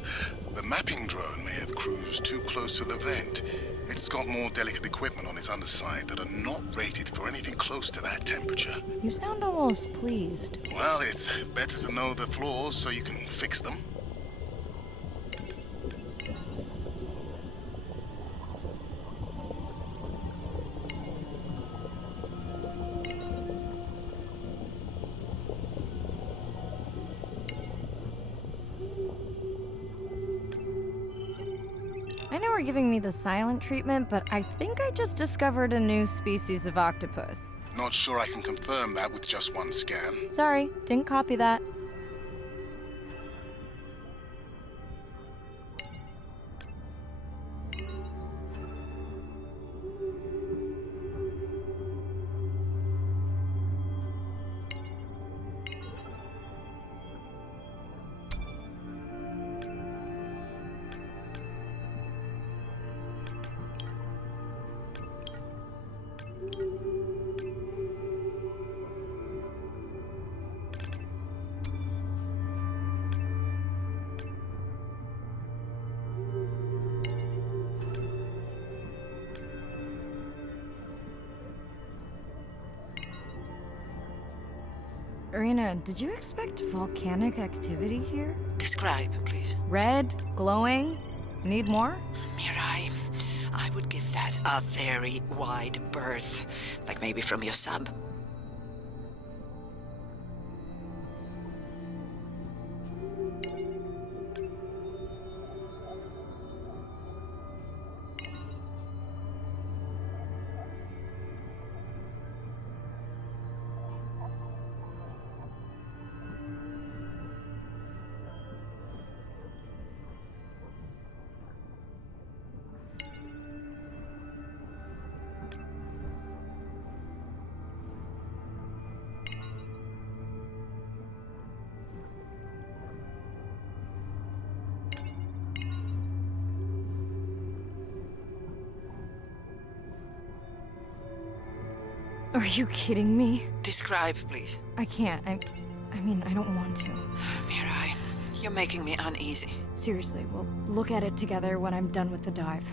The mapping drone may have cruised too close to the vent. It's got more delicate equipment on its underside that are not rated for anything close to that temperature. You sound almost pleased. Well, it's better to know the flaws so you can fix them. I know we're giving me the silent treatment, but I think I just discovered a new species of octopus. Not sure I can confirm that with just one scan. Sorry, didn't copy that. Irina, did you expect volcanic activity here? Describe, please. Red, glowing. Need more? Mirai, I would give that a very wide berth. Like maybe from your sub. Are you kidding me? Describe, please. I can't. I mean, I don't want to. Mirai, you're making me uneasy. Seriously, we'll look at it together when I'm done with the dive.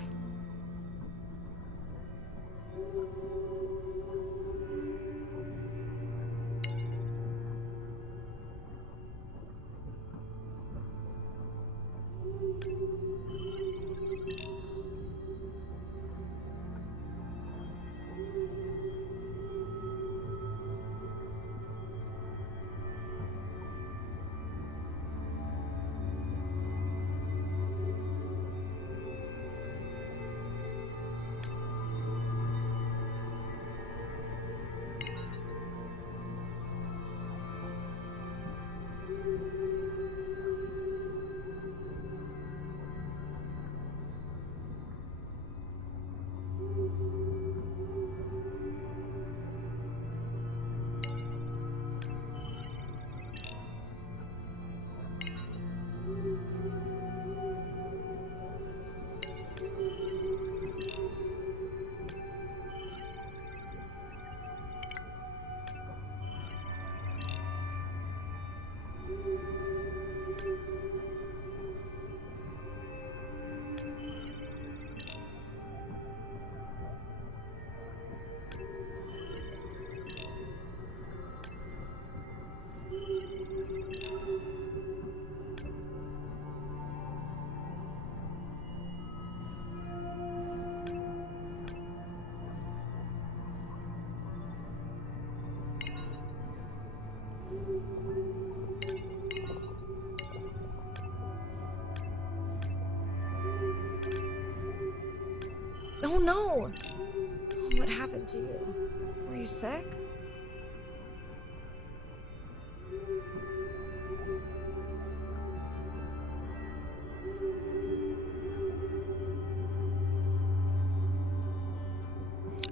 Oh no! Oh, what happened to you? Were you sick?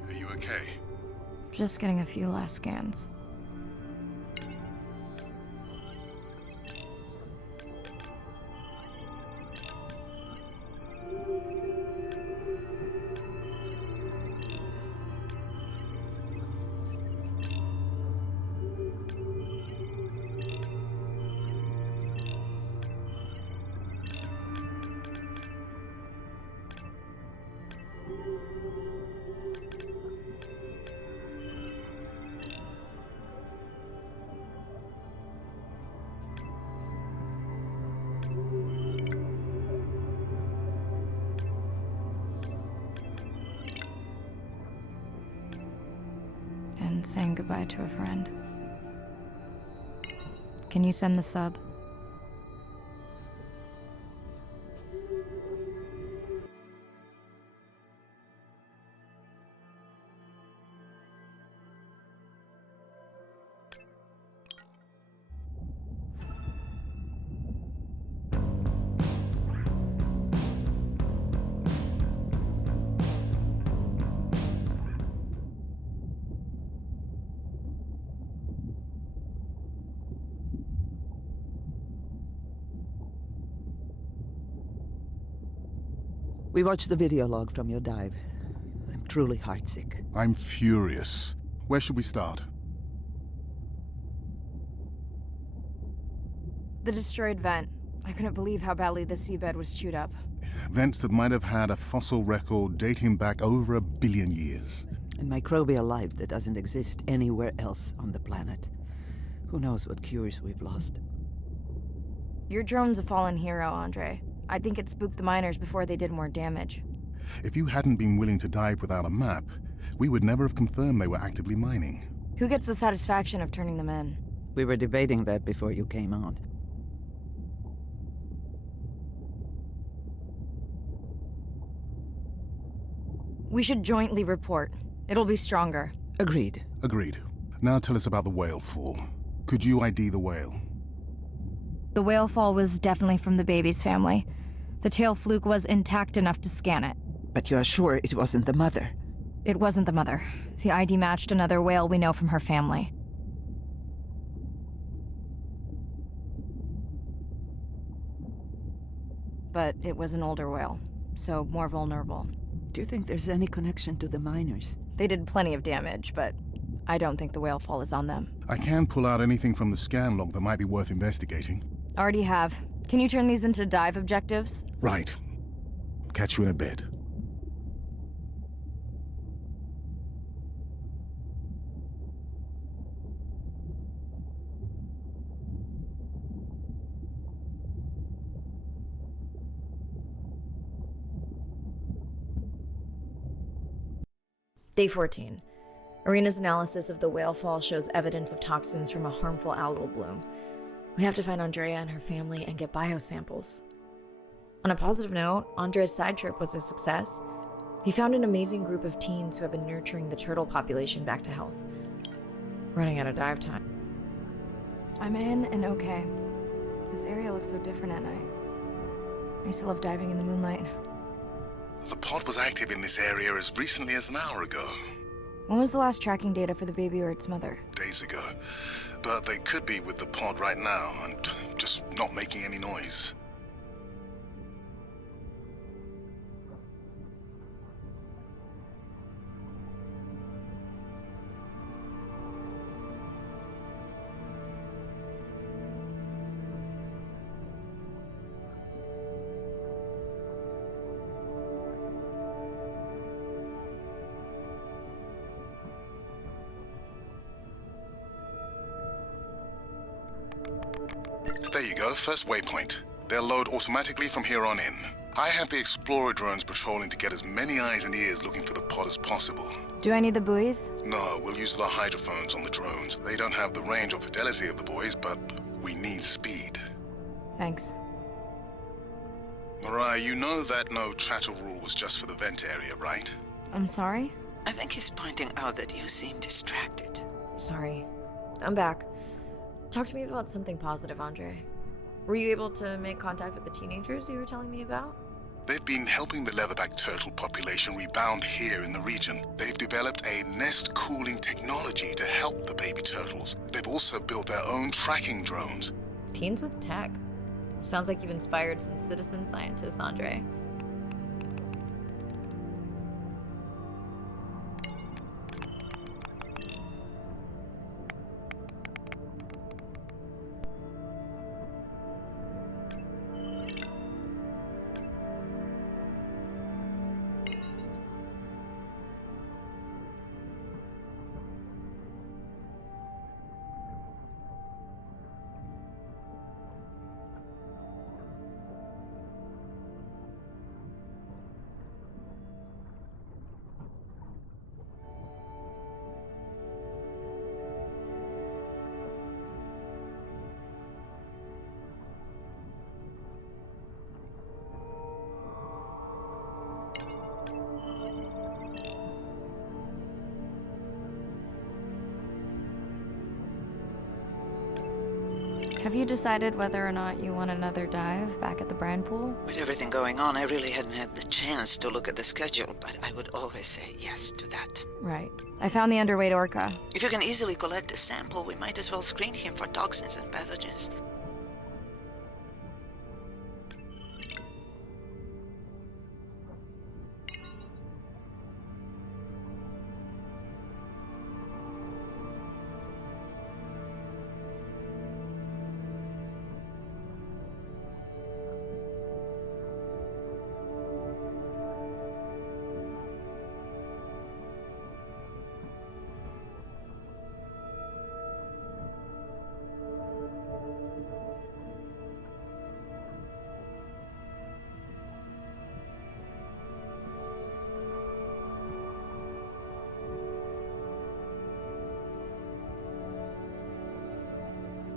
Are you okay? Just getting a few last scans. And saying goodbye to a friend. Can you send the sub? We watched the video log from your dive. I'm truly heartsick. I'm furious. Where should we start? The destroyed vent. I couldn't believe how badly the seabed was chewed up. Vents that might have had a fossil record dating back over 1 billion years. And microbial life that doesn't exist anywhere else on the planet. Who knows what cures we've lost. Your drone's a fallen hero, Andre. I think it spooked the miners before they did more damage. If you hadn't been willing to dive without a map, we would never have confirmed they were actively mining. Who gets the satisfaction of turning them in? We were debating that before you came on. We should jointly report. It'll be stronger. Agreed. Agreed. Now tell us about the whale fall. Could you ID the whale? The whale fall was definitely from the baby's family. The tail fluke was intact enough to scan it. But you are sure it wasn't the mother? It wasn't the mother. The ID matched another whale we know from her family. But it was an older whale, so more vulnerable. Do you think there's any connection to the miners? They did plenty of damage, but I don't think the whale fall is on them. I can pull out anything from the scan log that might be worth investigating. Already have. Can you turn these into dive objectives? Right. Catch you in a bit. Day 14. Arena's analysis of the whale fall shows evidence of toxins from a harmful algal bloom. We have to find Andrea and her family and get biosamples. On a positive note, Andrea's side trip was a success. He found an amazing group of teens who have been nurturing the turtle population back to health. Running out of dive time. I'm in and okay. This area looks so different at night. I used to love diving in the moonlight. The pod was active in this area as recently as an hour ago. When was the last tracking data for the baby or its mother? Days ago. But they could be with the pod right now and just not making any noise. There you go, first waypoint. They'll load automatically from here on in. I have the Explorer drones patrolling to get as many eyes and ears looking for the pod as possible. Do I need the buoys? No, we'll use the hydrophones on the drones. They don't have the range or fidelity of the buoys, but we need speed. Thanks. Mariah, you know that no chatter rule was just for the vent area, right? I'm sorry? I think he's pointing out that you seem distracted. Sorry. I'm back. Talk to me about something positive, Andre. Were you able to make contact with the teenagers you were telling me about? They've been helping the leatherback turtle population rebound here in the region. They've developed a nest cooling technology to help the baby turtles. They've also built their own tracking drones. Teens with tech. Sounds like you've inspired some citizen scientists, Andre. Have you decided whether or not you want another dive back at the brine pool? With everything going on, I really hadn't had the chance to look at the schedule, but I would always say yes to that. Right. I found the underweight orca. If you can easily collect a sample, we might as well screen him for toxins and pathogens.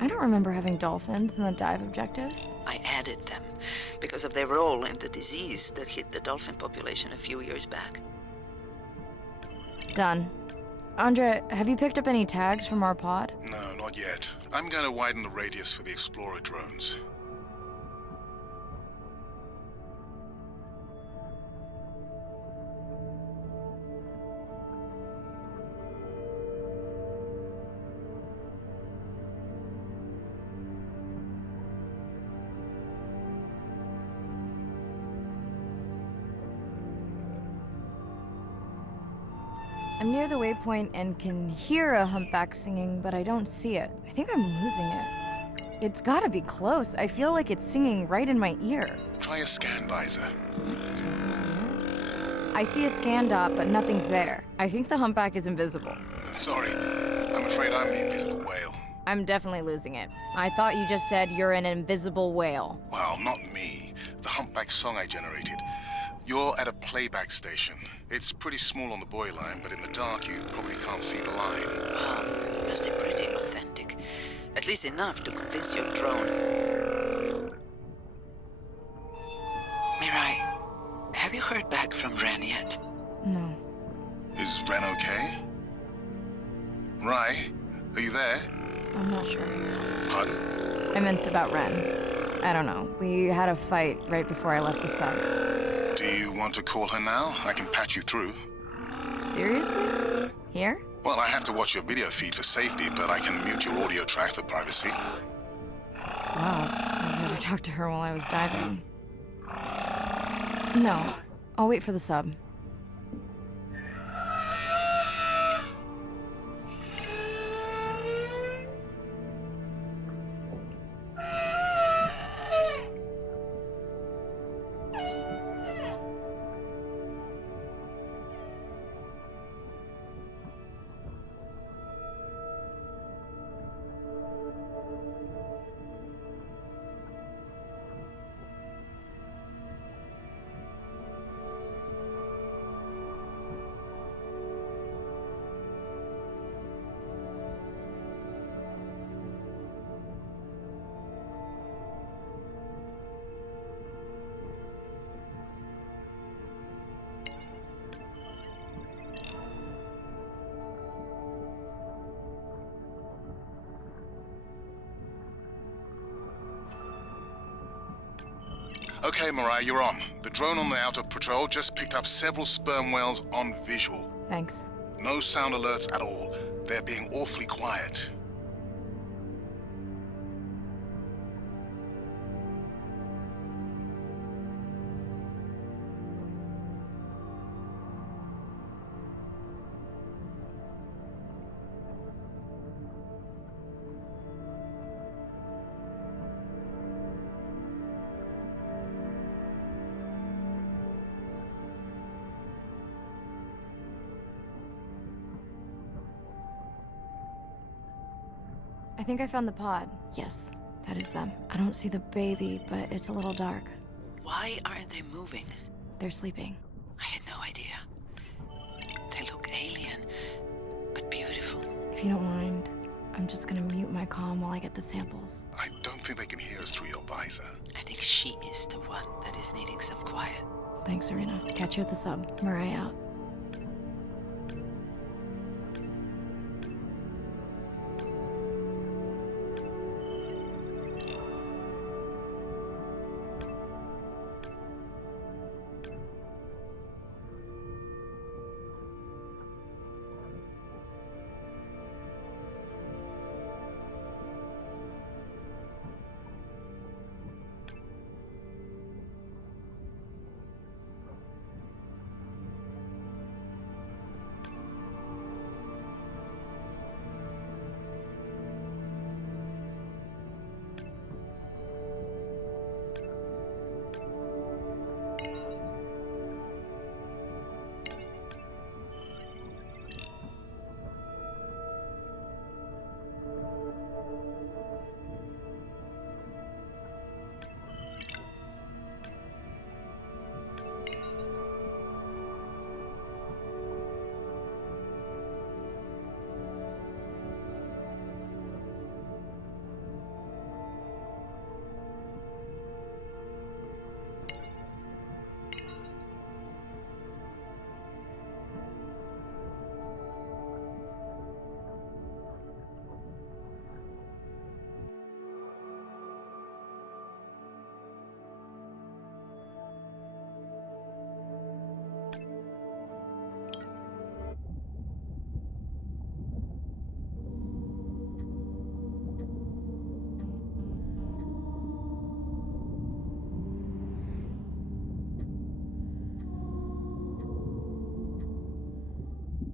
I don't remember having dolphins in the dive objectives. I added them because of their role in the disease that hit the dolphin population a few years back. Done. Andre, have you picked up any tags from our pod? No, not yet. I'm going to widen the radius for the Explorer drones. I'm near the waypoint and can hear a humpback singing, but I don't see it. I think I'm losing it. It's gotta be close. I feel like it's singing right in my ear. Try a scan visor. That's totally weird. I see a scan dot, but nothing's there. I think the humpback is invisible. Sorry, I'm afraid I'm the invisible whale. I'm definitely losing it. I thought you just said you're an invisible whale. Well, not me. The humpback song I generated. You're at a playback station. It's pretty small on the buoy line, but in the dark you probably can't see the line. Wow, it must be pretty authentic. At least enough to convince your drone. Mirai, have you heard back from Ren yet? No. Is Ren okay? Rai, are you there? I'm not sure. Pardon? I meant about Ren. I don't know. We had a fight right before I left the sub. Do you want to call her now? I can patch you through. Seriously? Here? Well, I have to watch your video feed for safety, but I can mute your audio track for privacy. Wow, I've never talked to her while I was diving. No, I'll wait for the sub. Okay, Mariah, you're on. The drone on the outer patrol just picked up several sperm whales on visual. Thanks. No sound alerts at all. They're being awfully quiet. I think I found the pod. Yes, that is them. I don't see the baby, but it's a little dark. Why aren't they moving? They're sleeping. I had no idea. They look alien, but beautiful. If you don't mind, I'm just gonna mute my comm while I get the samples. I don't think they can hear us through your visor. I think she is the one that is needing some quiet. Thanks, Serena. Catch you at the sub. Mariah out.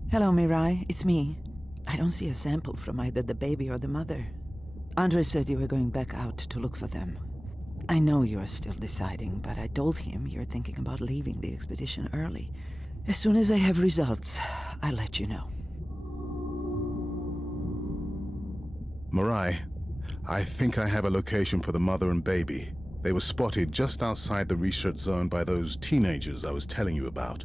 Hello, Mirai. It's me. I don't see a sample from either the baby or the mother. Andre said you were going back out to look for them. I know you are still deciding, but I told him you're thinking about leaving the expedition early. As soon as I have results, I'll let you know. Mariah, I think I have a location for the mother and baby. They were spotted just outside the research zone by those teenagers I was telling you about.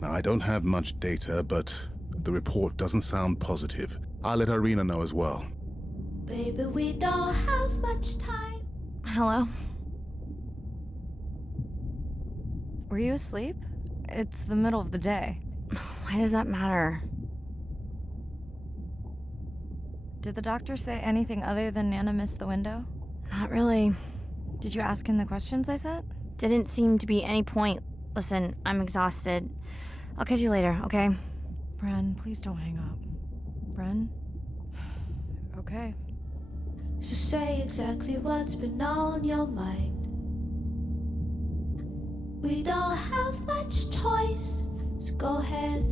Now, I don't have much data, but the report doesn't sound positive. I'll let Irina know as well. Baby, we don't have much time. Hello? Were you asleep? It's the middle of the day. Why does that matter? Did the doctor say anything other than Nana missed the window? Not really. Did you ask him the questions I sent? Didn't seem to be any point. Listen, I'm exhausted. I'll catch you later, okay? Bren, please don't hang up. Bren? Okay. So say exactly what's been on your mind. We don't have much choice, so go ahead,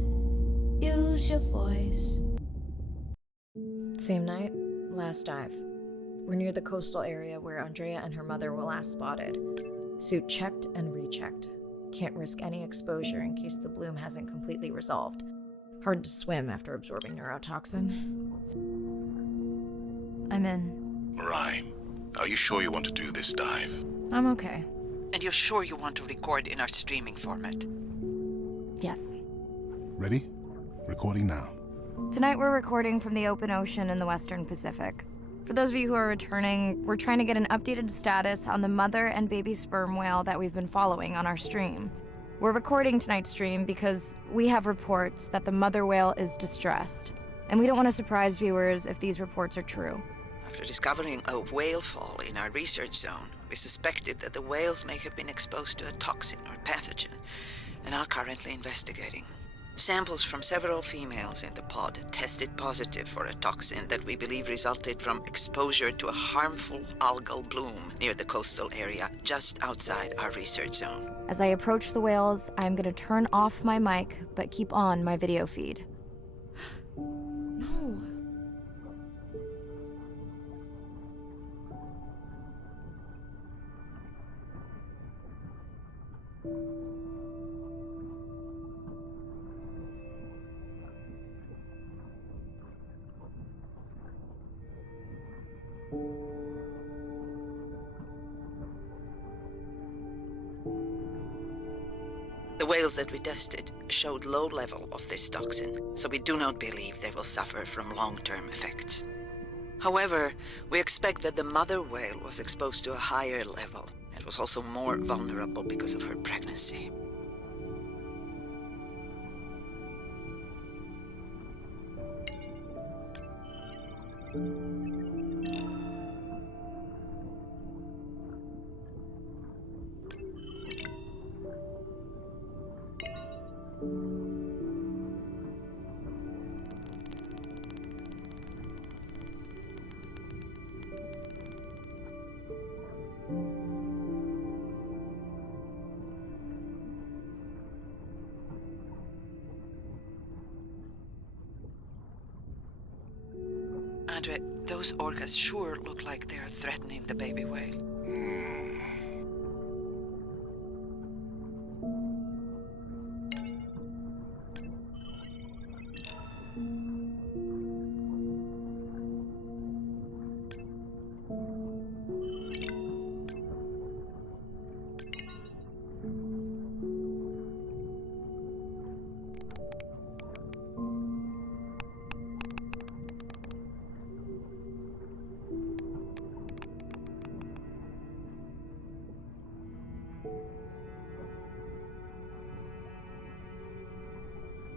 use your voice. Same night, last dive. We're near the coastal area where Andrea and her mother were last spotted. Suit checked and rechecked. Can't risk any exposure in case the bloom hasn't completely resolved. Hard to swim after absorbing neurotoxin. I'm in. Mariah, are you sure you want to do this dive? I'm okay. And you're sure you want to record in our streaming format? Yes. Ready? Recording now. Tonight we're recording from the open ocean in the Western Pacific. For those of you who are returning, we're trying to get an updated status on the mother and baby sperm whale that we've been following on our stream. We're recording tonight's stream because we have reports that the mother whale is distressed, and we don't want to surprise viewers if these reports are true. After discovering a whale fall in our research zone, we suspected that the whales may have been exposed to a toxin or pathogen, and are currently investigating. Samples from several females in the pod tested positive for a toxin that we believe resulted from exposure to a harmful algal bloom near the coastal area just outside our research zone. As I approach the whales, I'm gonna turn off my mic, but keep on my video feed. No. The whales that we tested showed low level of this toxin, so we do not believe they will suffer from long-term effects. However, we expect that the mother whale was exposed to a higher level and was also more vulnerable because of her pregnancy. Andre, those orcas sure look like they are threatening the baby whale.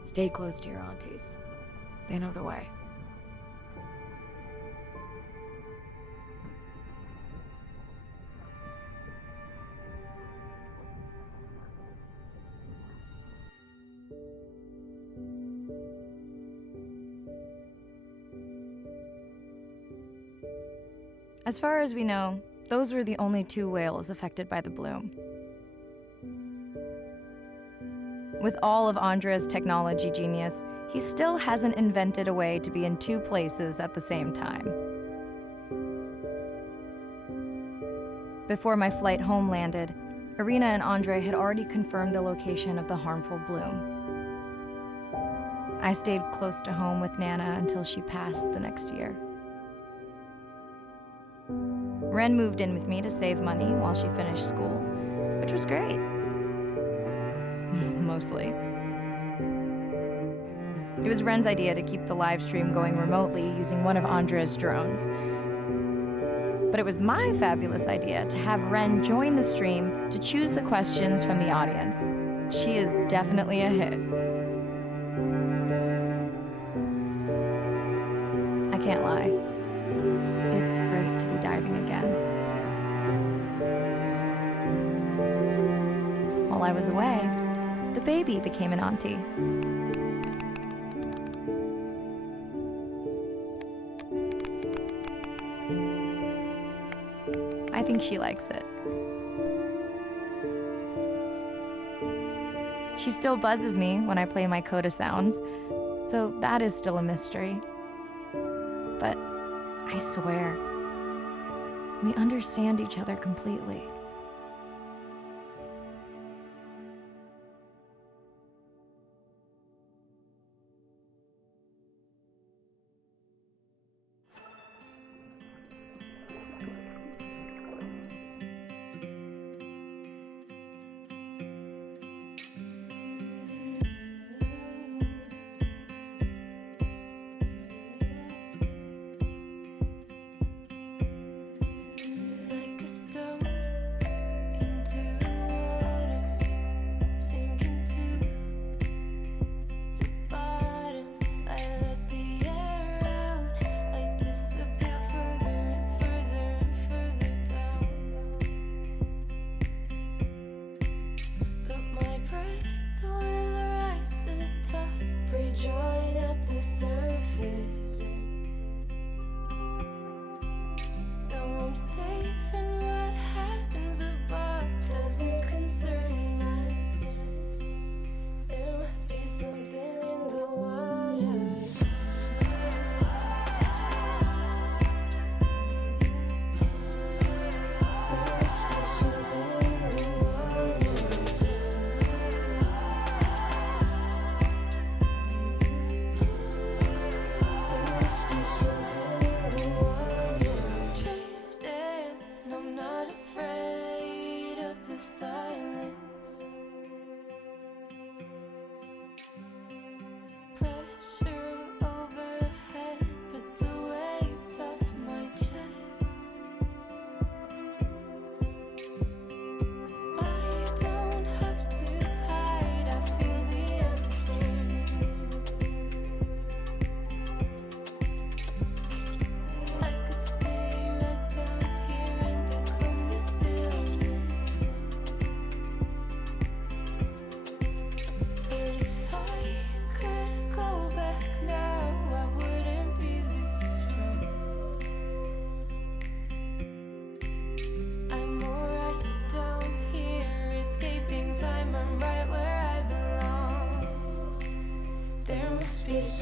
Stay close to your aunties. They know the way. As far as we know, those were the only 2 whales affected by the bloom. With all of Andre's technology genius, he still hasn't invented a way to be in 2 places at the same time. Before my flight home landed, Irina and Andre had already confirmed the location of the harmful bloom. I stayed close to home with Nana until she passed the next year. Ren moved in with me to save money while she finished school, which was great. Mostly. It was Ren's idea to keep the live stream going remotely using one of Andre's drones. But it was my fabulous idea to have Ren join the stream to choose the questions from the audience. She is definitely a hit. I can't lie. It's great to be diving again. While I was away, the baby became an auntie. I think she likes it. She still buzzes me when I play my coda sounds, so that is still a mystery. But I swear, we understand each other completely.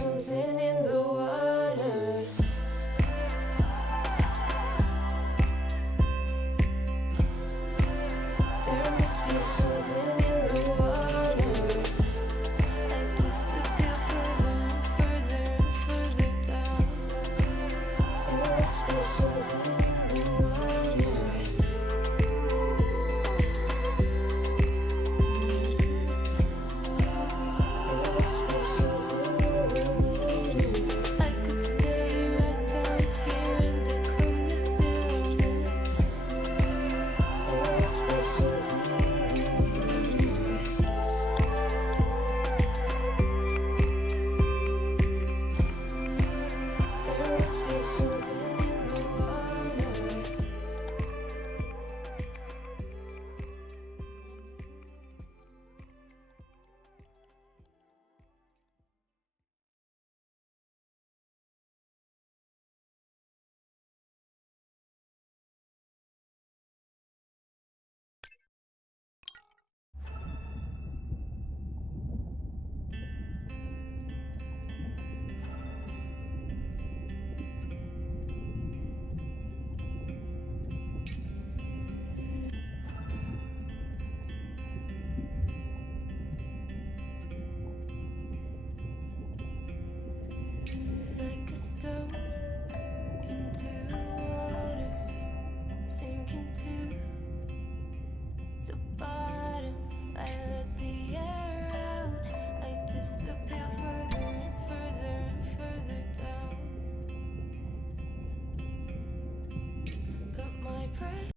something